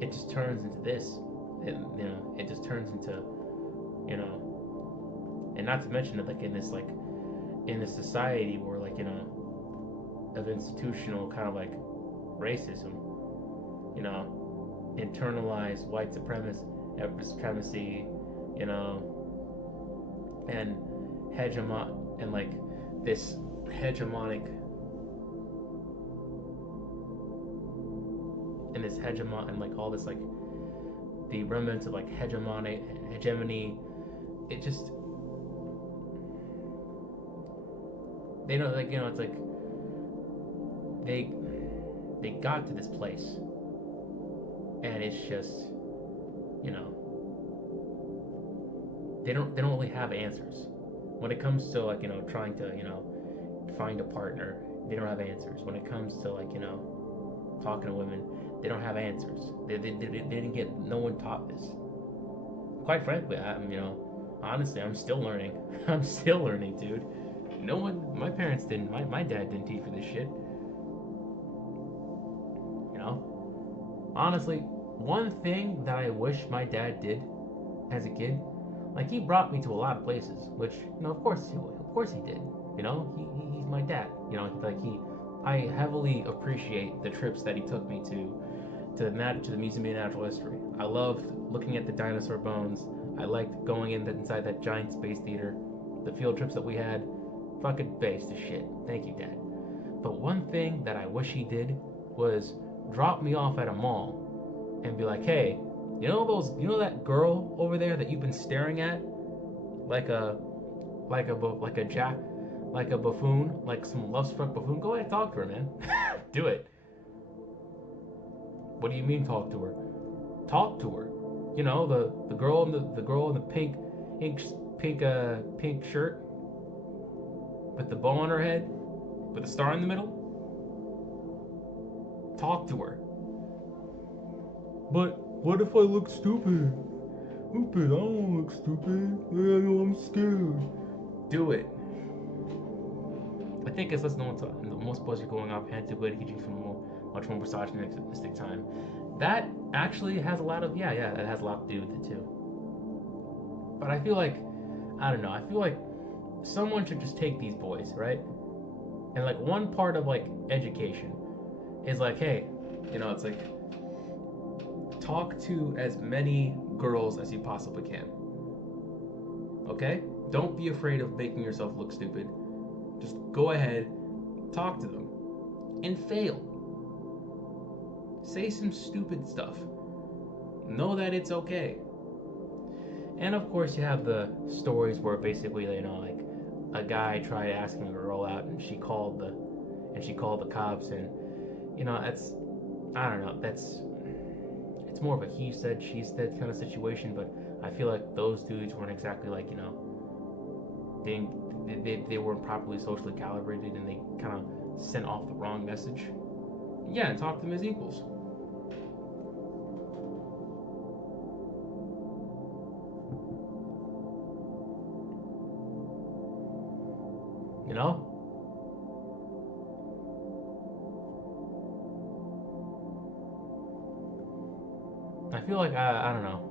it just turns into this. It just turns into and not to mention that like in this society where like of institutional kind of like racism, internalized white supremacy, and and like this hegemonic and like all this like the remnants of like hegemony. It just they don't like it's like they got to this place and it's just they don't really have answers when it comes to like trying to find a partner. They don't have answers when it comes to like talking to women. They don't have answers. They didn't get. No one taught this. Quite frankly, honestly, I'm still learning. I'm still learning, dude. No one. My parents didn't. My dad didn't teach me this shit. Honestly, one thing that I wish my dad did as a kid, like he brought me to a lot of places, which of course he did. He's my dad. I heavily appreciate the trips that he took me to the Museum of Natural History. I loved looking at the dinosaur bones. I liked going inside that giant space theater. The field trips that we had, fucking based to shit. Thank you, Dad. But one thing that I wish he did was drop me off at a mall and be like, hey, that girl over there that you've been staring at like a buffoon, like some love-struck buffoon? Go ahead and talk to her, man. Do it. What do you mean talk to her? Talk to her. The girl in the pink shirt with the bow on her head with a star in the middle. Talk to her. But what if I look stupid? Stupid, I don't look stupid. I'm scared. Do it. I think it's less known to most boys are going off anti-gladiating from much more misogynistic time. That actually has a lot of, yeah, it has a lot to do with it too. But I feel like, I don't know, I feel like someone should just take these boys, right? And like one part of like education is like, hey, it's like, talk to as many girls as you possibly can. Okay? Don't be afraid of making yourself look stupid. Just go ahead, talk to them, and fail. Say some stupid stuff. Know that it's okay. And of course, you have the stories where basically, like a guy tried asking a girl out, and she called the cops, and that's, I don't know, it's more of a he said she said kind of situation. But I feel like those dudes weren't exactly like they weren't properly socially calibrated, and they kind of sent off the wrong message. Yeah, and talk to them as equals. I feel like I don't know.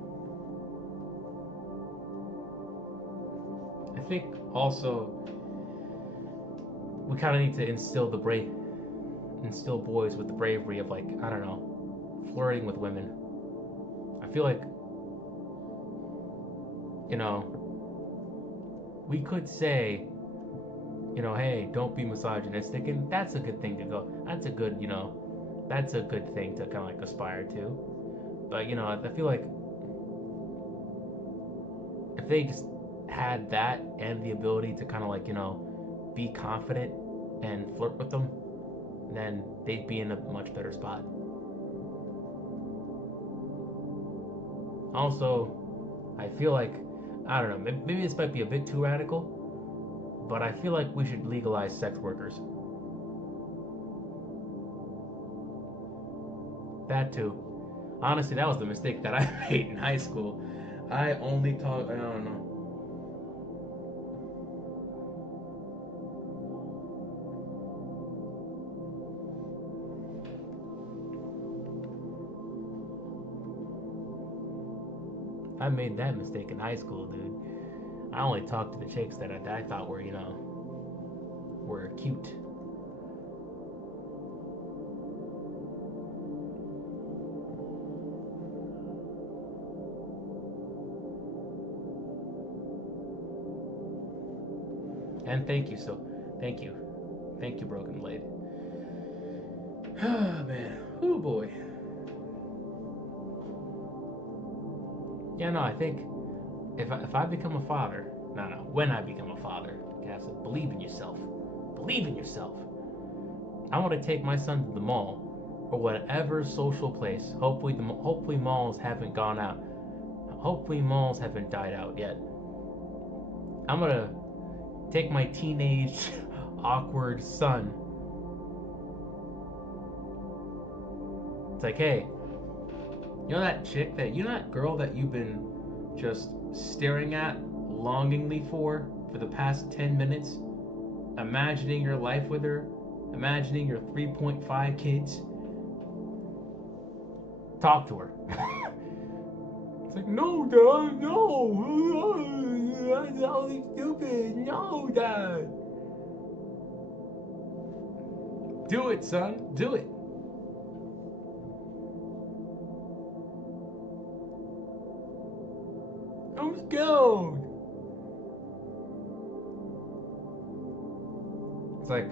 I think also we kind of need to instill boys with the bravery of, like, I don't know, flirting with women. I feel like we could say, hey, don't be misogynistic, and that's a good thing to go. That's a good thing to kind of like aspire to. But I feel like if they just had that and the ability to kind of like be confident and flirt with them, then they'd be in a much better spot. Also, I feel like, I don't know, maybe this might be a bit too radical, but I feel like we should legalize sex workers. That too. Honestly, that was the mistake that I made in high school. I don't know. I made that mistake in high school, dude. I only talked to the chicks that I thought were, were cute. And thank you, Broken Blade. Oh man, oh boy. Yeah, no, I think if I become a father, when I become a father, Cassie, believe in yourself. Believe in yourself. I want to take my son to the mall or whatever social place. Hopefully malls haven't gone out. Hopefully malls haven't died out yet. I'm gonna take my teenage awkward son. It's like, hey, that girl that you've been just staring at longingly for the past 10 minutes, imagining your life with her, imagining your 3.5 kids. Talk to her. It's like, no, Dad, no. That's all stupid. No, Dad. Do it, son. Do it. I'm scared. It's like,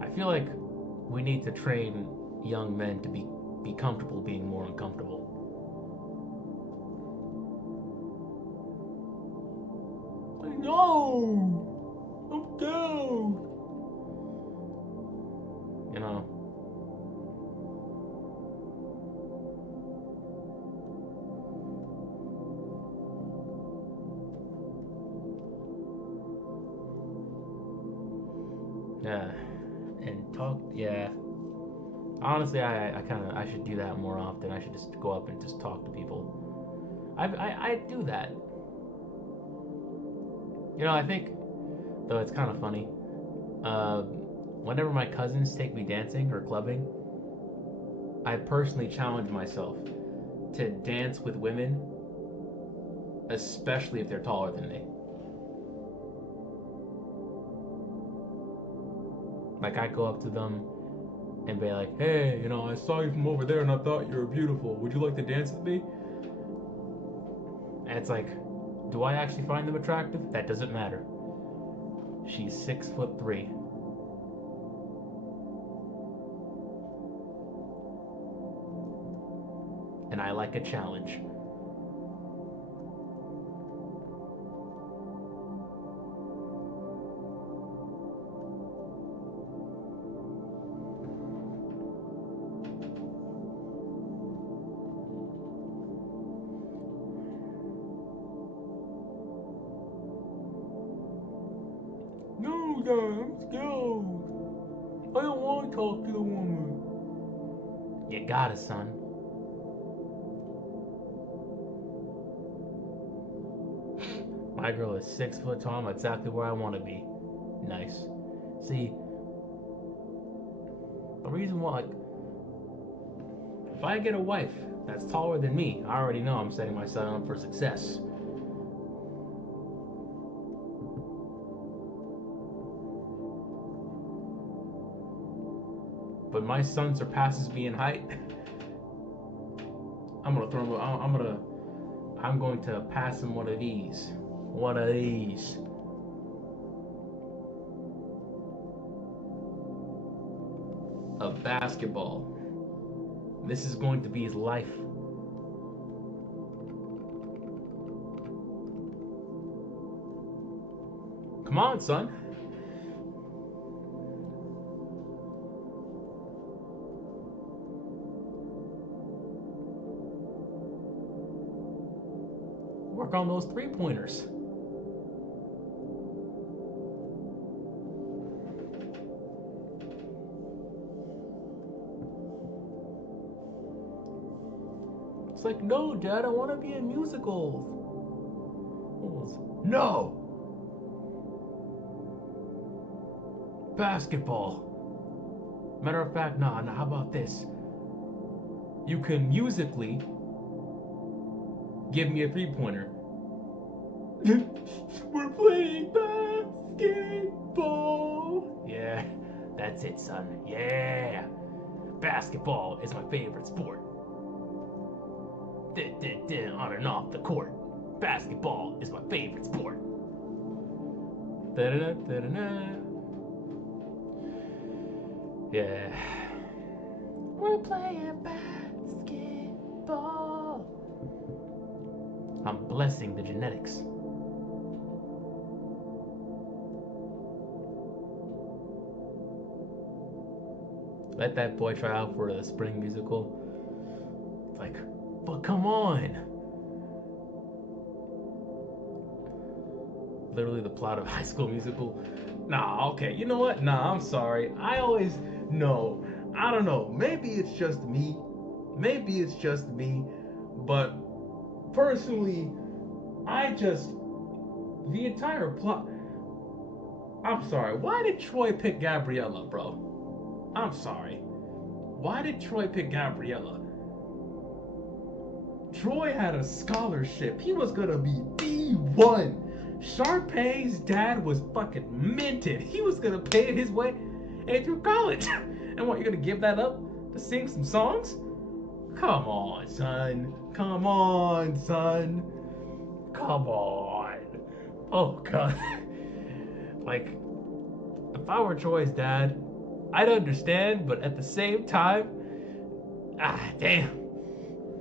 I feel like we need to train young men to be comfortable being more uncomfortable. Like, no, I'm scared. Yeah, and talk. Yeah, honestly, I should do that more often. I should just go up and just talk to people. I do that. You know, I think though it's kind of funny. Whenever my cousins take me dancing or clubbing, I personally challenge myself to dance with women, especially if they're taller than me. Like, I go up to them and be like, hey, you know, I saw you from over there and I thought you were beautiful. Would you like to dance with me? And it's like, do I actually find them attractive? That doesn't matter. She's 6'3". And I like a challenge. No, Dad, I'm scared. I don't want to talk to the woman. You got it, son. My girl is 6 foot tall. I'm exactly where I want to be. Nice. See, the reason why, like, if I get a wife that's taller than me, I already know I'm setting myself up for success. But my son surpasses me in height. I'm going to pass him one of these. One of these. A basketball. This is going to be his life. Come on, son. Work on those three-pointers. It's like, no, Dad, I want to be in musicals. No! Basketball. Matter of fact, nah, how about this? You can musically give me a three-pointer. We're playing basketball. Yeah, that's it, son. Yeah. Basketball is my favorite sport. On and off the court. Basketball is my favorite sport. Yeah. We're playing basketball. I'm blessing the genetics. Let that boy try out for the spring musical. Like, but come on. Literally the plot of High School Musical. Nah, okay, you know what? Nah, I'm sorry. I don't know. Maybe it's just me. But personally, the entire plot. I'm sorry. Why did Troy pick Gabriella, bro? I'm sorry. Why did Troy pick Gabriella? Troy had a scholarship. He was gonna be D1. Sharpay's dad was fucking minted. He was gonna pay his way through college. And what, you're gonna give that up to sing some songs? Come on, son. Come on. Oh, God. Like, if I were Troy's dad, I'd understand, but at the same time, damn.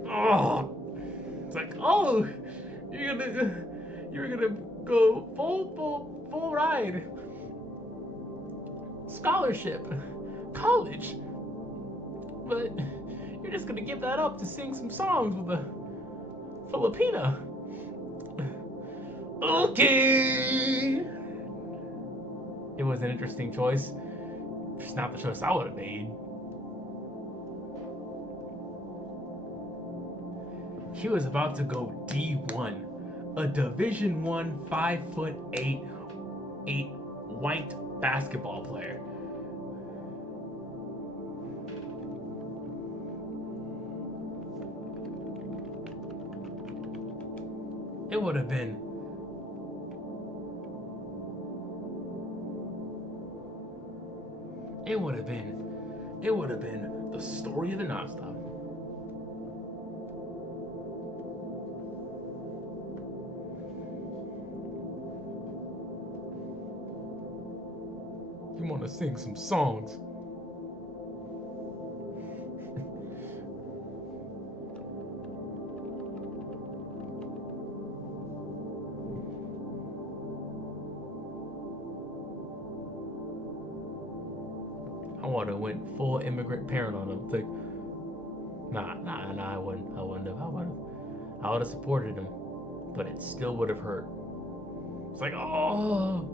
Oh, it's like, oh, you're gonna go full ride, scholarship, college, but you're just gonna give that up to sing some songs with a Filipina. Okay. It was an interesting choice. It's not the choice I would have made. he was about to go D1, a Division 1 5'8" white basketball player. It would have been the story of the nonstop. You want to sing some songs? I would have went full immigrant parent on him. It's like, nah, I wouldn't have. I would have supported him, but it still would have hurt. It's like, oh.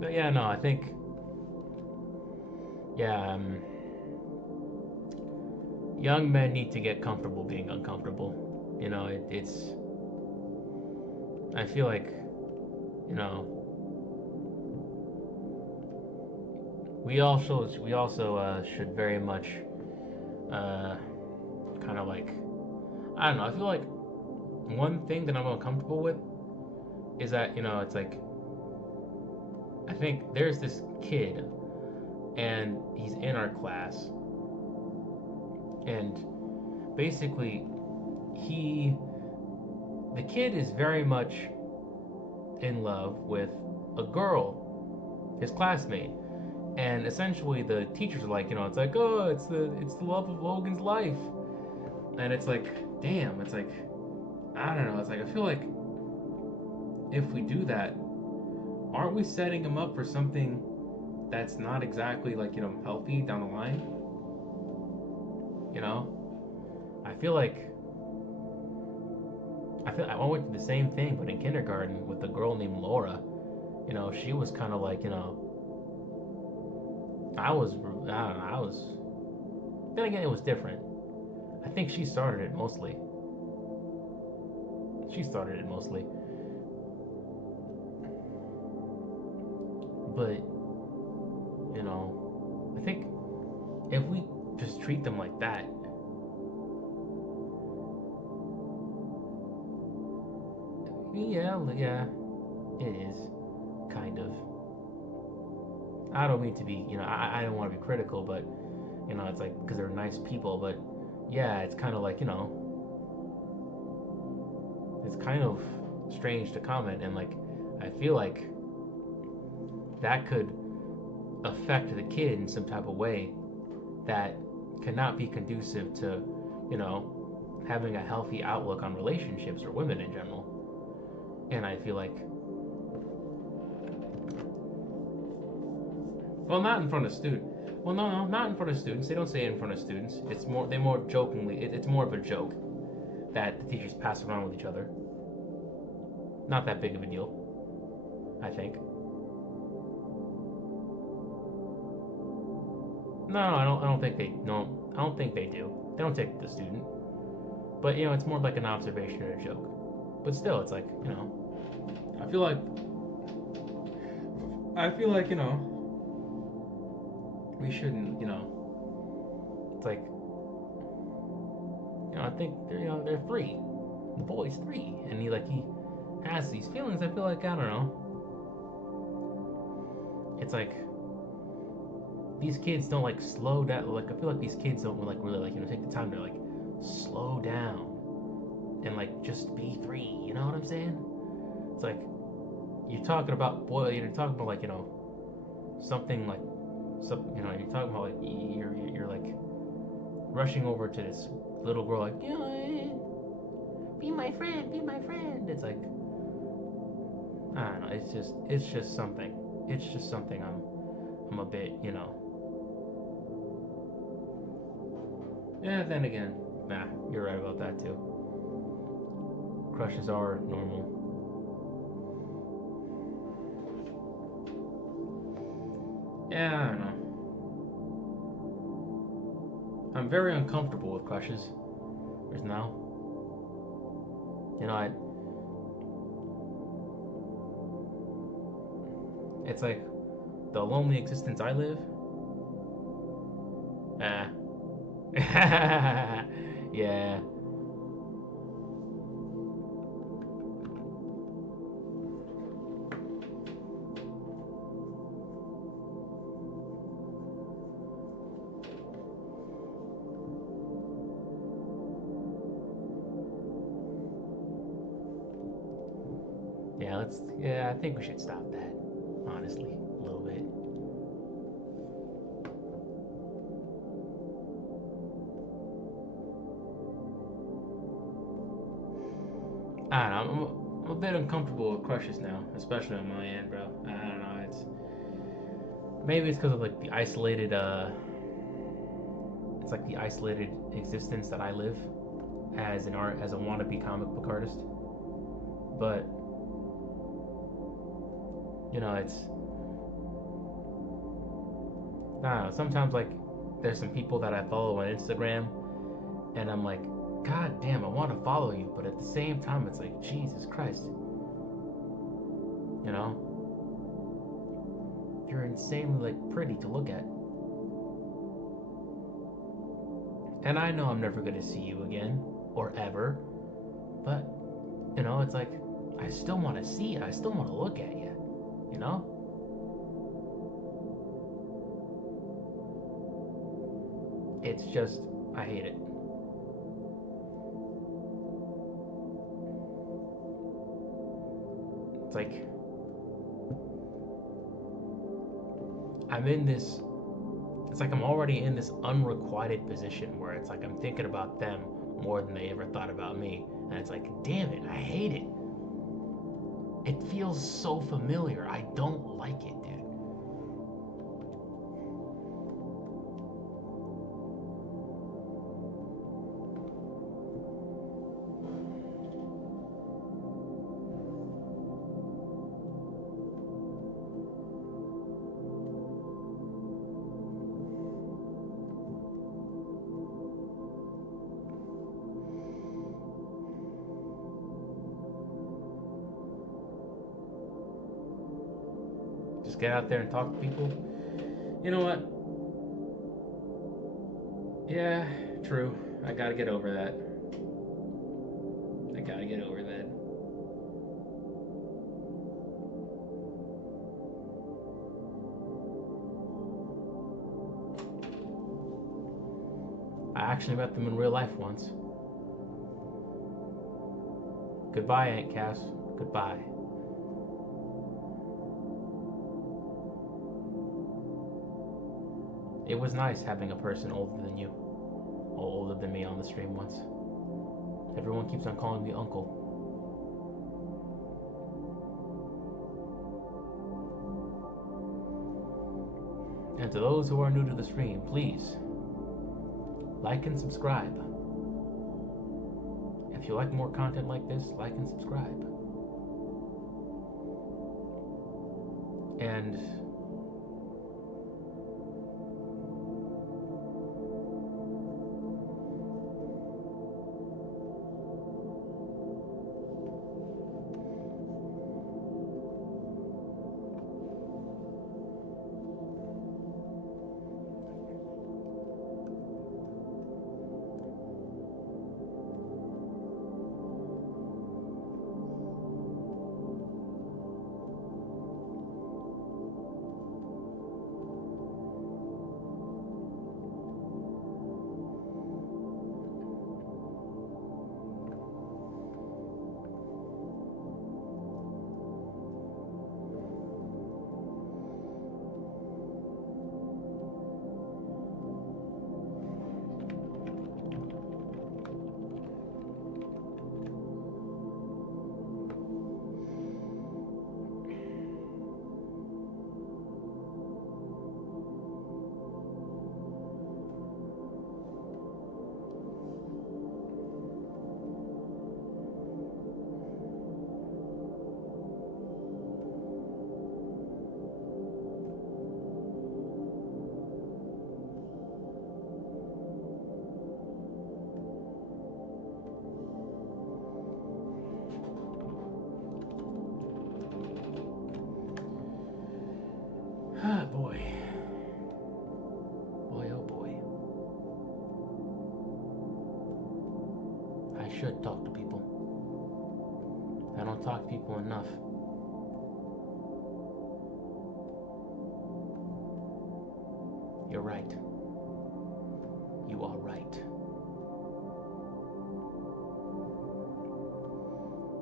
But yeah, no, I think, yeah, young men need to get comfortable being uncomfortable. You know, it's. I feel like, you know, we also should very much, kind of like, I don't know. I feel like one thing that I'm uncomfortable with is that, you know, it's like, I think there's this kid, and he's in our class, and basically, the kid is very much in love with a girl, his classmate, and essentially the teachers are like, you know, it's like, oh, it's the love of Logan's life, and it's like, damn, it's like, I don't know, it's like, I feel like if we do that, aren't we setting him up for something that's not exactly, like, you know, healthy down the line? You know, I went through the same thing, but in kindergarten with a girl named Laura. You know, she was kind of like, you know, I don't know, then again, it was different. I think she started it mostly. But, you know, I think if we just treat them like that, yeah, it is, kind of. I don't mean to be, you know, I don't want to be critical, but, you know, it's like, because they're nice people, but, yeah, it's kind of like, you know, it's kind of strange to comment, and, like, I feel like that could affect the kid in some type of way that cannot be conducive to, you know, having a healthy outlook on relationships or women in general. And I feel like, well, not in front of students. Well, no, not in front of students. They don't say it in front of students. It's more, they more jokingly, it's more of a joke that the teachers pass around with each other. Not that big of a deal, I think. No, I don't think they. No, I don't think they do. They don't take the student. But, you know, it's more like an observation or a joke. But still, it's like, you know, I feel like, you know, we shouldn't, you know, it's like, you know, I think they're, you know, they're 3. The boy's 3, and he has these feelings. I feel like, I don't know. It's like, these kids don't, like, slow down. Like, I feel like these kids don't, like, really, like, you know, take the time to, like, slow down and, like, just be 3. You know what I'm saying? It's like, you're talking about, like, you know, something like, you know, you're talking about, like, you're like rushing over to this little girl, like, you know, be my friend. It's like, I don't know. It's just something. It's just something I'm a bit, you know. Yeah, then again, nah, you're right about that too. Crushes are normal. Yeah, I don't know. I'm very uncomfortable with crushes. There's now. You know, it's like the lonely existence I live. Ah. Yeah. Yeah, let's. Yeah, I think we should stop that. Honestly, a little bit. I don't know. I'm a bit uncomfortable with crushes now, especially on my end, bro. I don't know. It's maybe it's because of like the isolated. It's like the isolated existence that I live as an art, as a wannabe comic book artist. But you know, it's I don't know. Sometimes like there's some people that I follow on Instagram, and I'm like, God damn, I want to follow you, but at the same time, it's like Jesus Christ, you know, you're insanely like pretty to look at, and I know I'm never gonna see you again or ever, but you know, it's like I still want to see you. I still want to look at you, you know. It's just I hate it. It's like I'm in this it's like I'm already in this unrequited position where it's like I'm thinking about them more than they ever thought about me. And it's like, damn it, I hate it. It feels so familiar. I don't like it, dude. Just get out there and talk to people. You know what? Yeah, true. I gotta get over that. I gotta get over that. I actually met them in real life once. Goodbye, Aunt Cass. Goodbye. It was nice having a person older than you, or older than me on the stream once. Everyone keeps on calling me uncle. And to those who are new to the stream, please like and subscribe. If you like more content like this, like and subscribe. And should talk to people. I don't talk to people enough. You're right. You are right.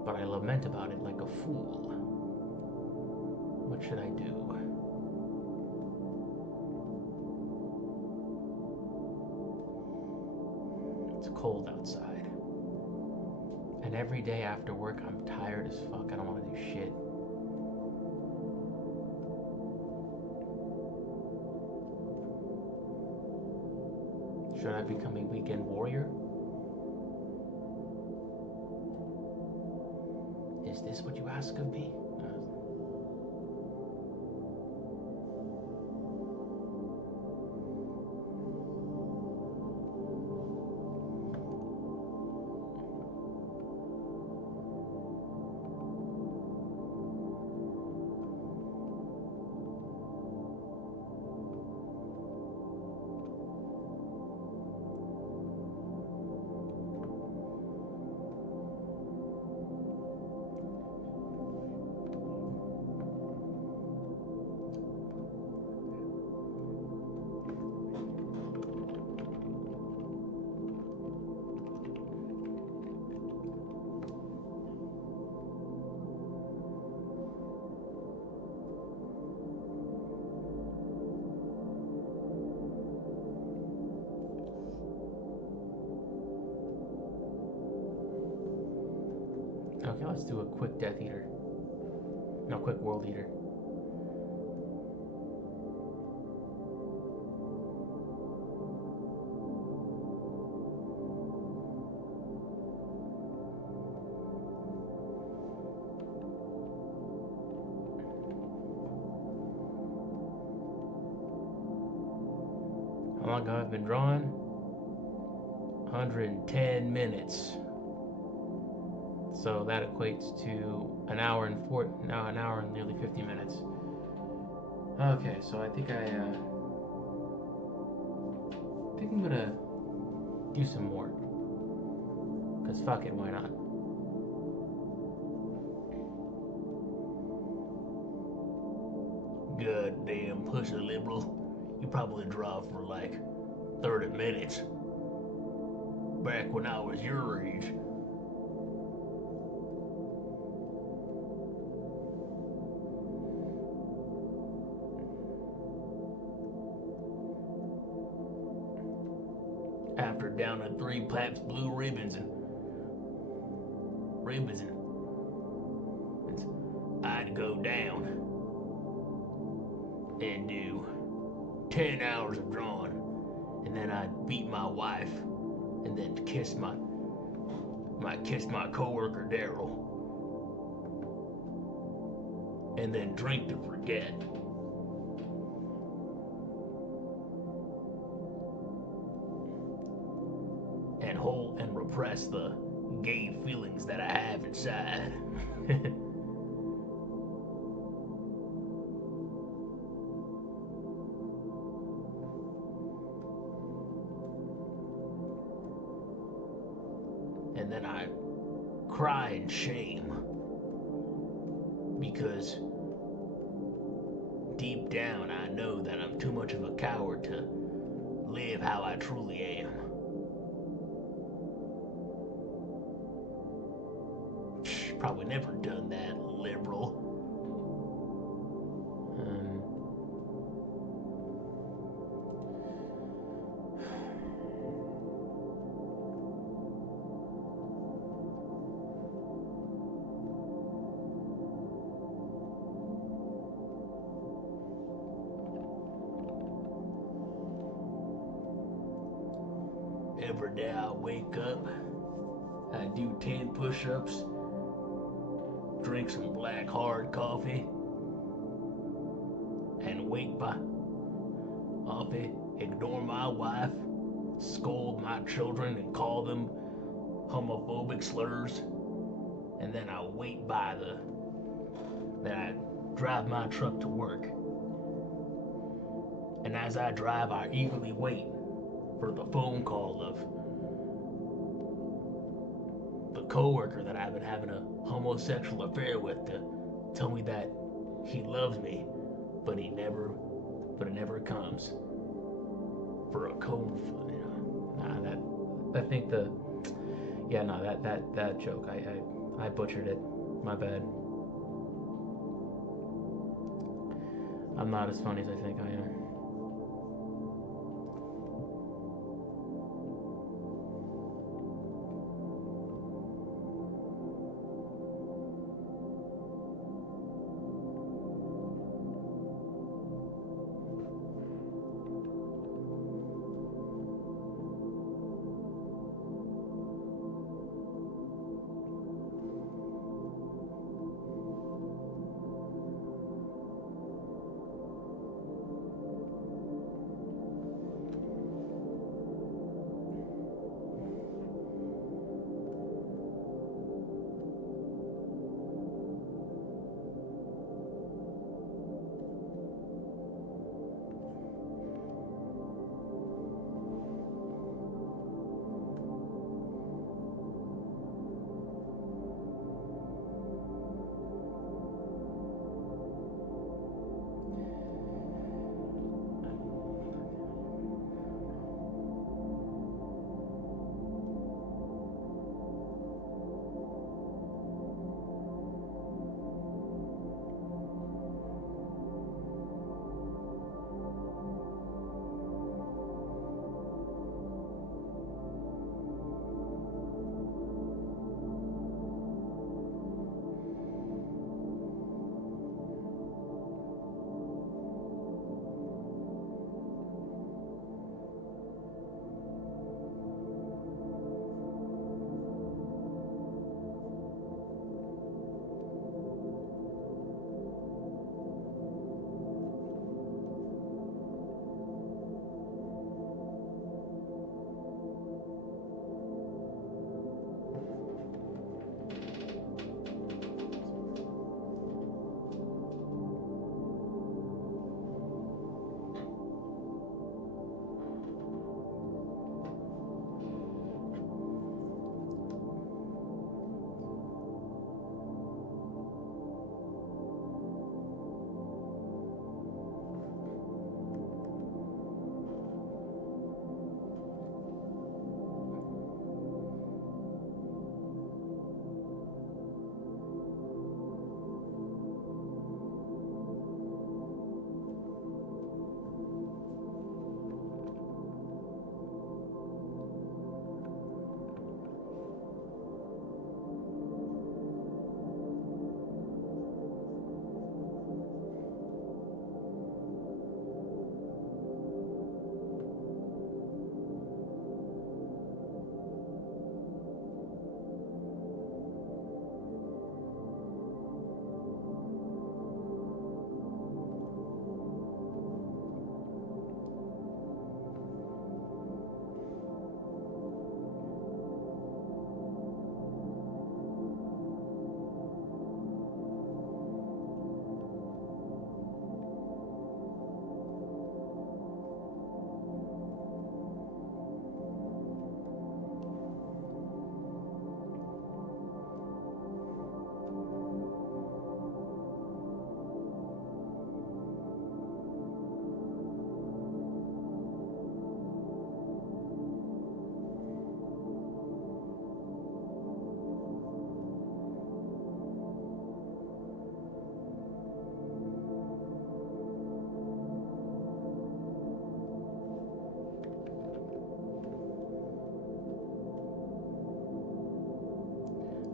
But I lament about it like a fool. What should I do? It's cold outside. And every day after work, I'm tired as fuck. I don't want to do shit. Should I become a weekend warrior? Is this what you ask of me? Okay, let's do a quick Death Eater. No, quick World Eater. How long have I been drawing? 110 minutes. So that equates to an hour and nearly 50 minutes. Okay, so I think I'm gonna do some more. Cause fuck it, why not? Goddamn pussy liberal. You probably draw for like 30 minutes. Back when I was your age. After downing 3 Pabst Blue Ribbons I'd go down and do 10 hours of drawing, and then I'd beat my wife, and then kiss my coworker Daryl, and then drink to forget. And hold and repress the gay feelings that I have inside. And then I cry in shame because deep down I know that I'm too much of a coward to live how I truly am. Probably never done that, liberal. Every day I wake up, I do 10 push-ups, drink some black hard coffee, and wake by coffee, ignore my wife, scold my children and call them homophobic slurs, and then I drive my truck to work. And as I drive, I eagerly wait for the phone call of coworker that I've been having a homosexual affair with to tell me that he loves me, but it never comes for a comb. You know, I think that joke, I butchered it. My bad. I'm not as funny as I think I am.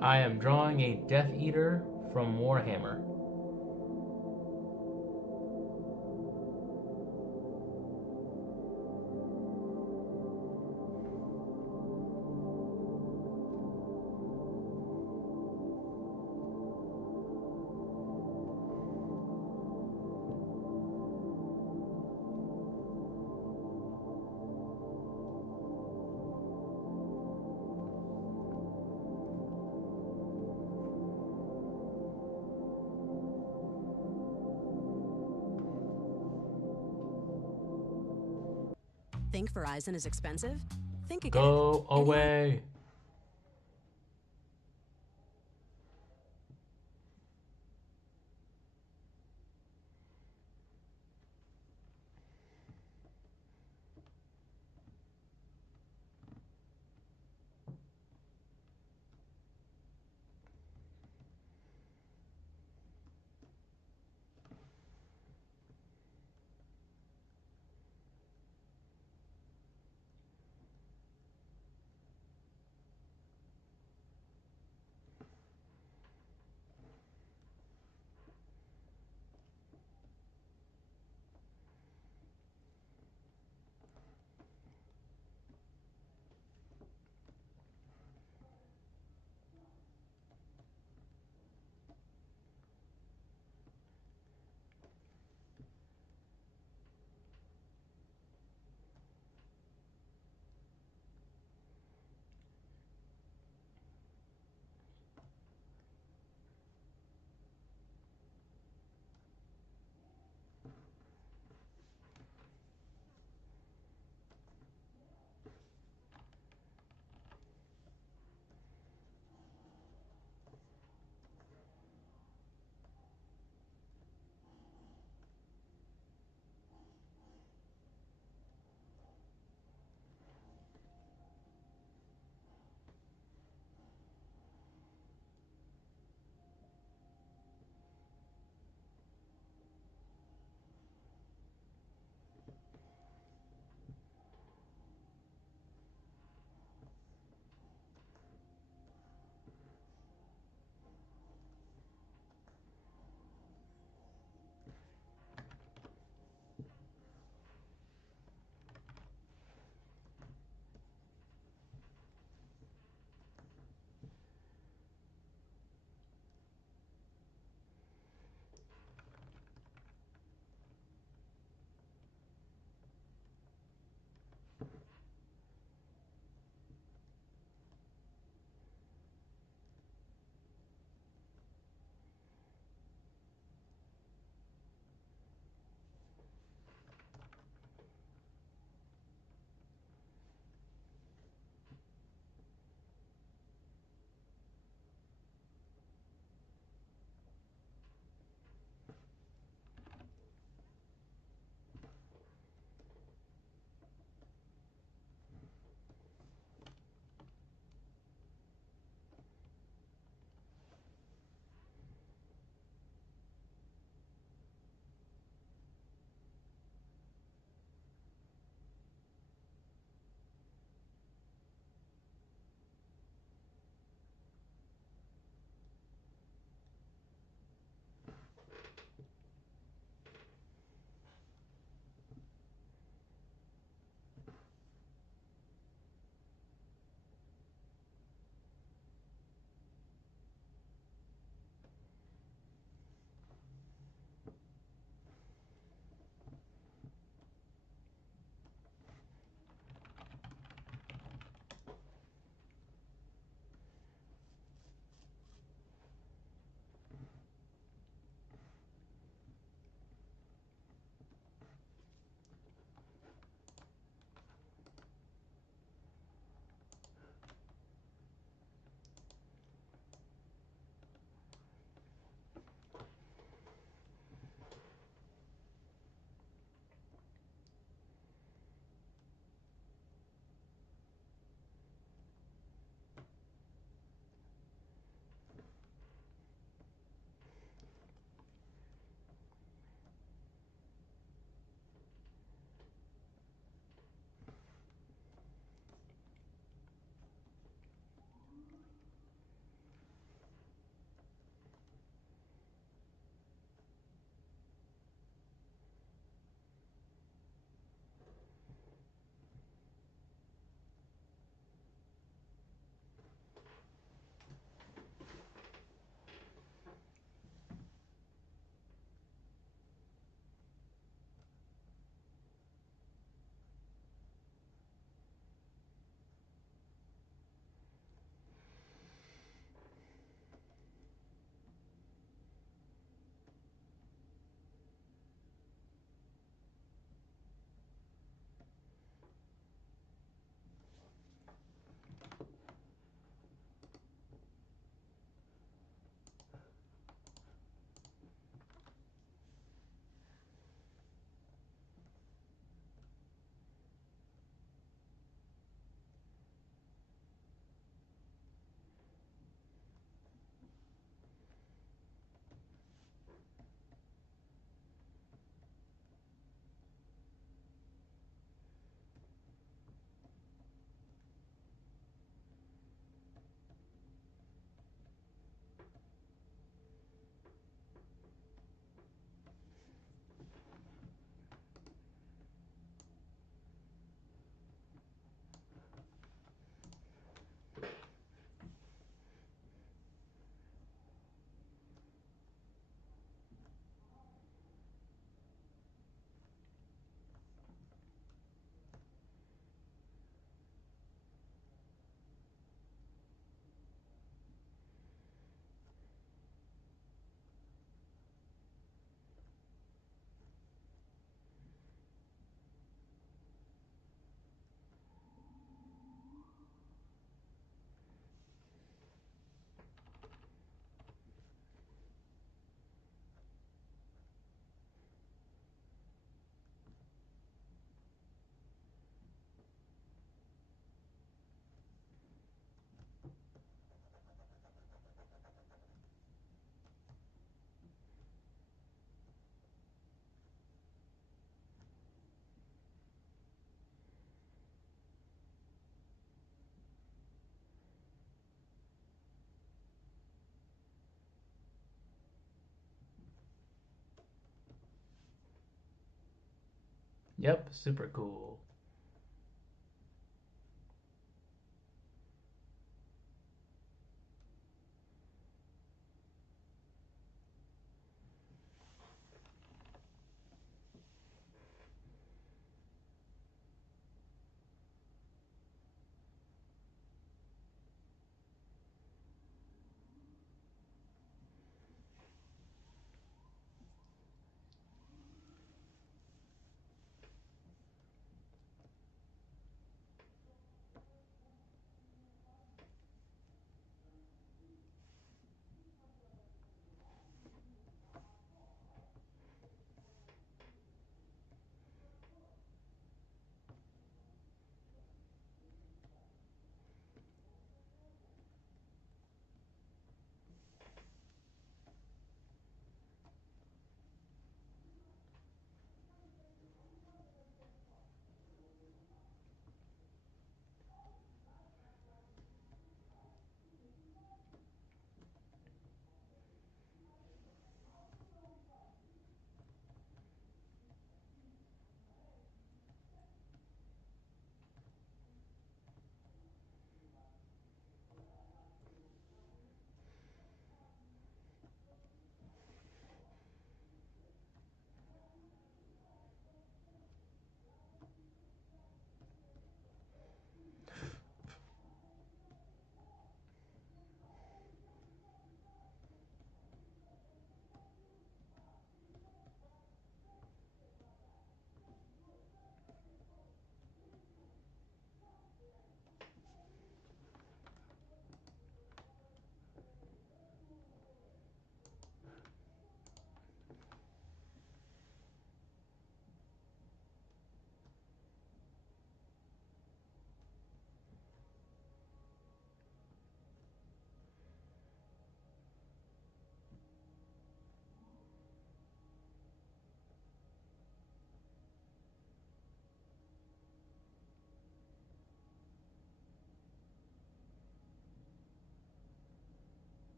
I am drawing a Death Eater from Warhammer. Think Verizon is expensive? Think again. Go Anyone- away. Yep, super cool.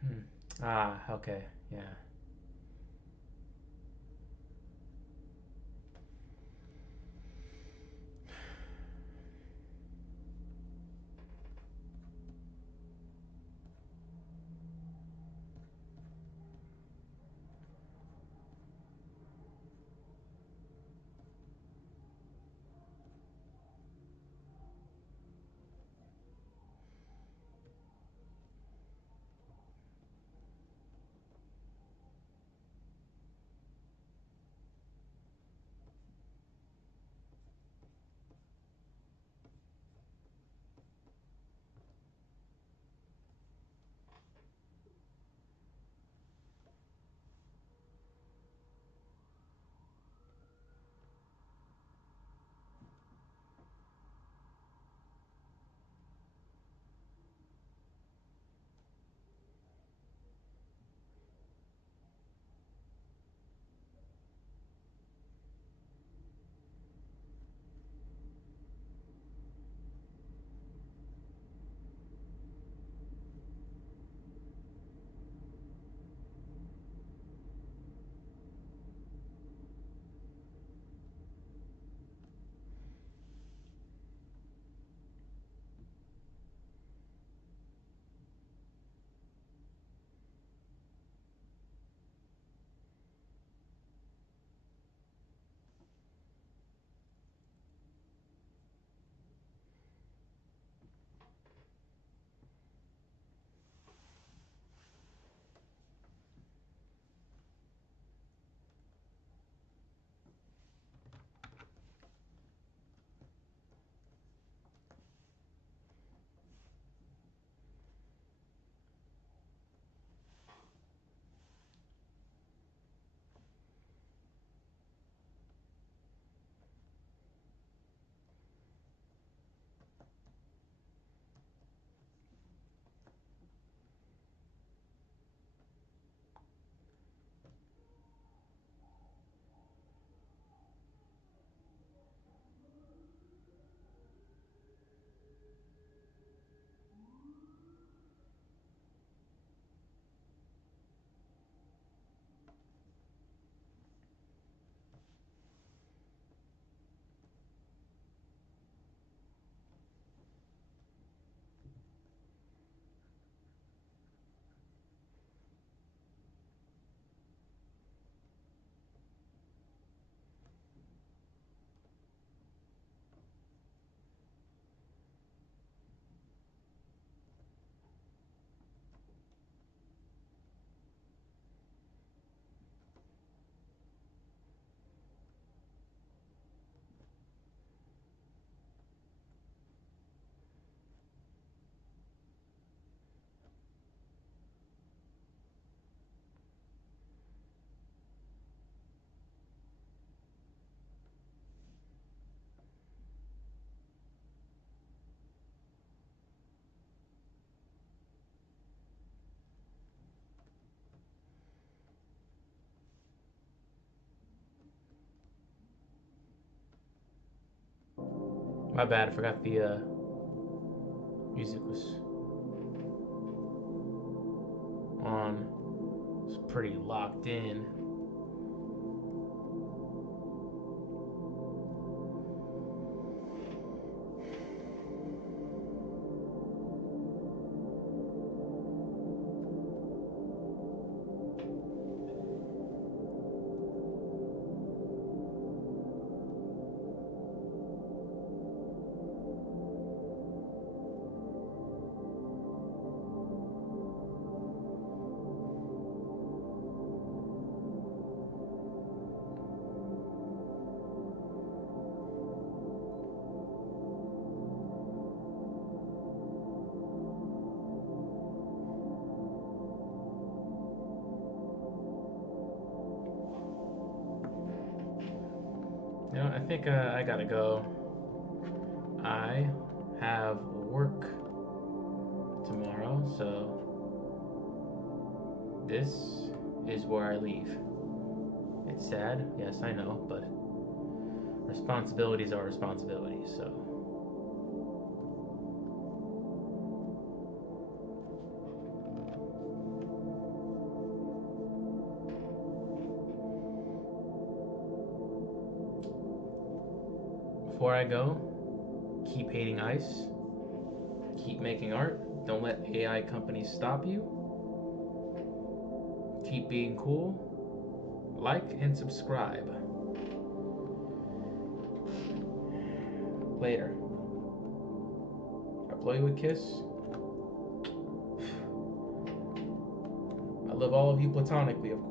Hmm. Ah, okay. Yeah. My bad, I forgot the music was on. It's pretty locked in. You know, I think I gotta go. I have work tomorrow, so this is where I leave. It's sad, yes, I know, but responsibilities are responsibilities, so. Before I go, keep hating ice, keep making art, don't let AI companies stop you, keep being cool, like and subscribe. Later. I blow you a kiss. I love all of you platonically, of course.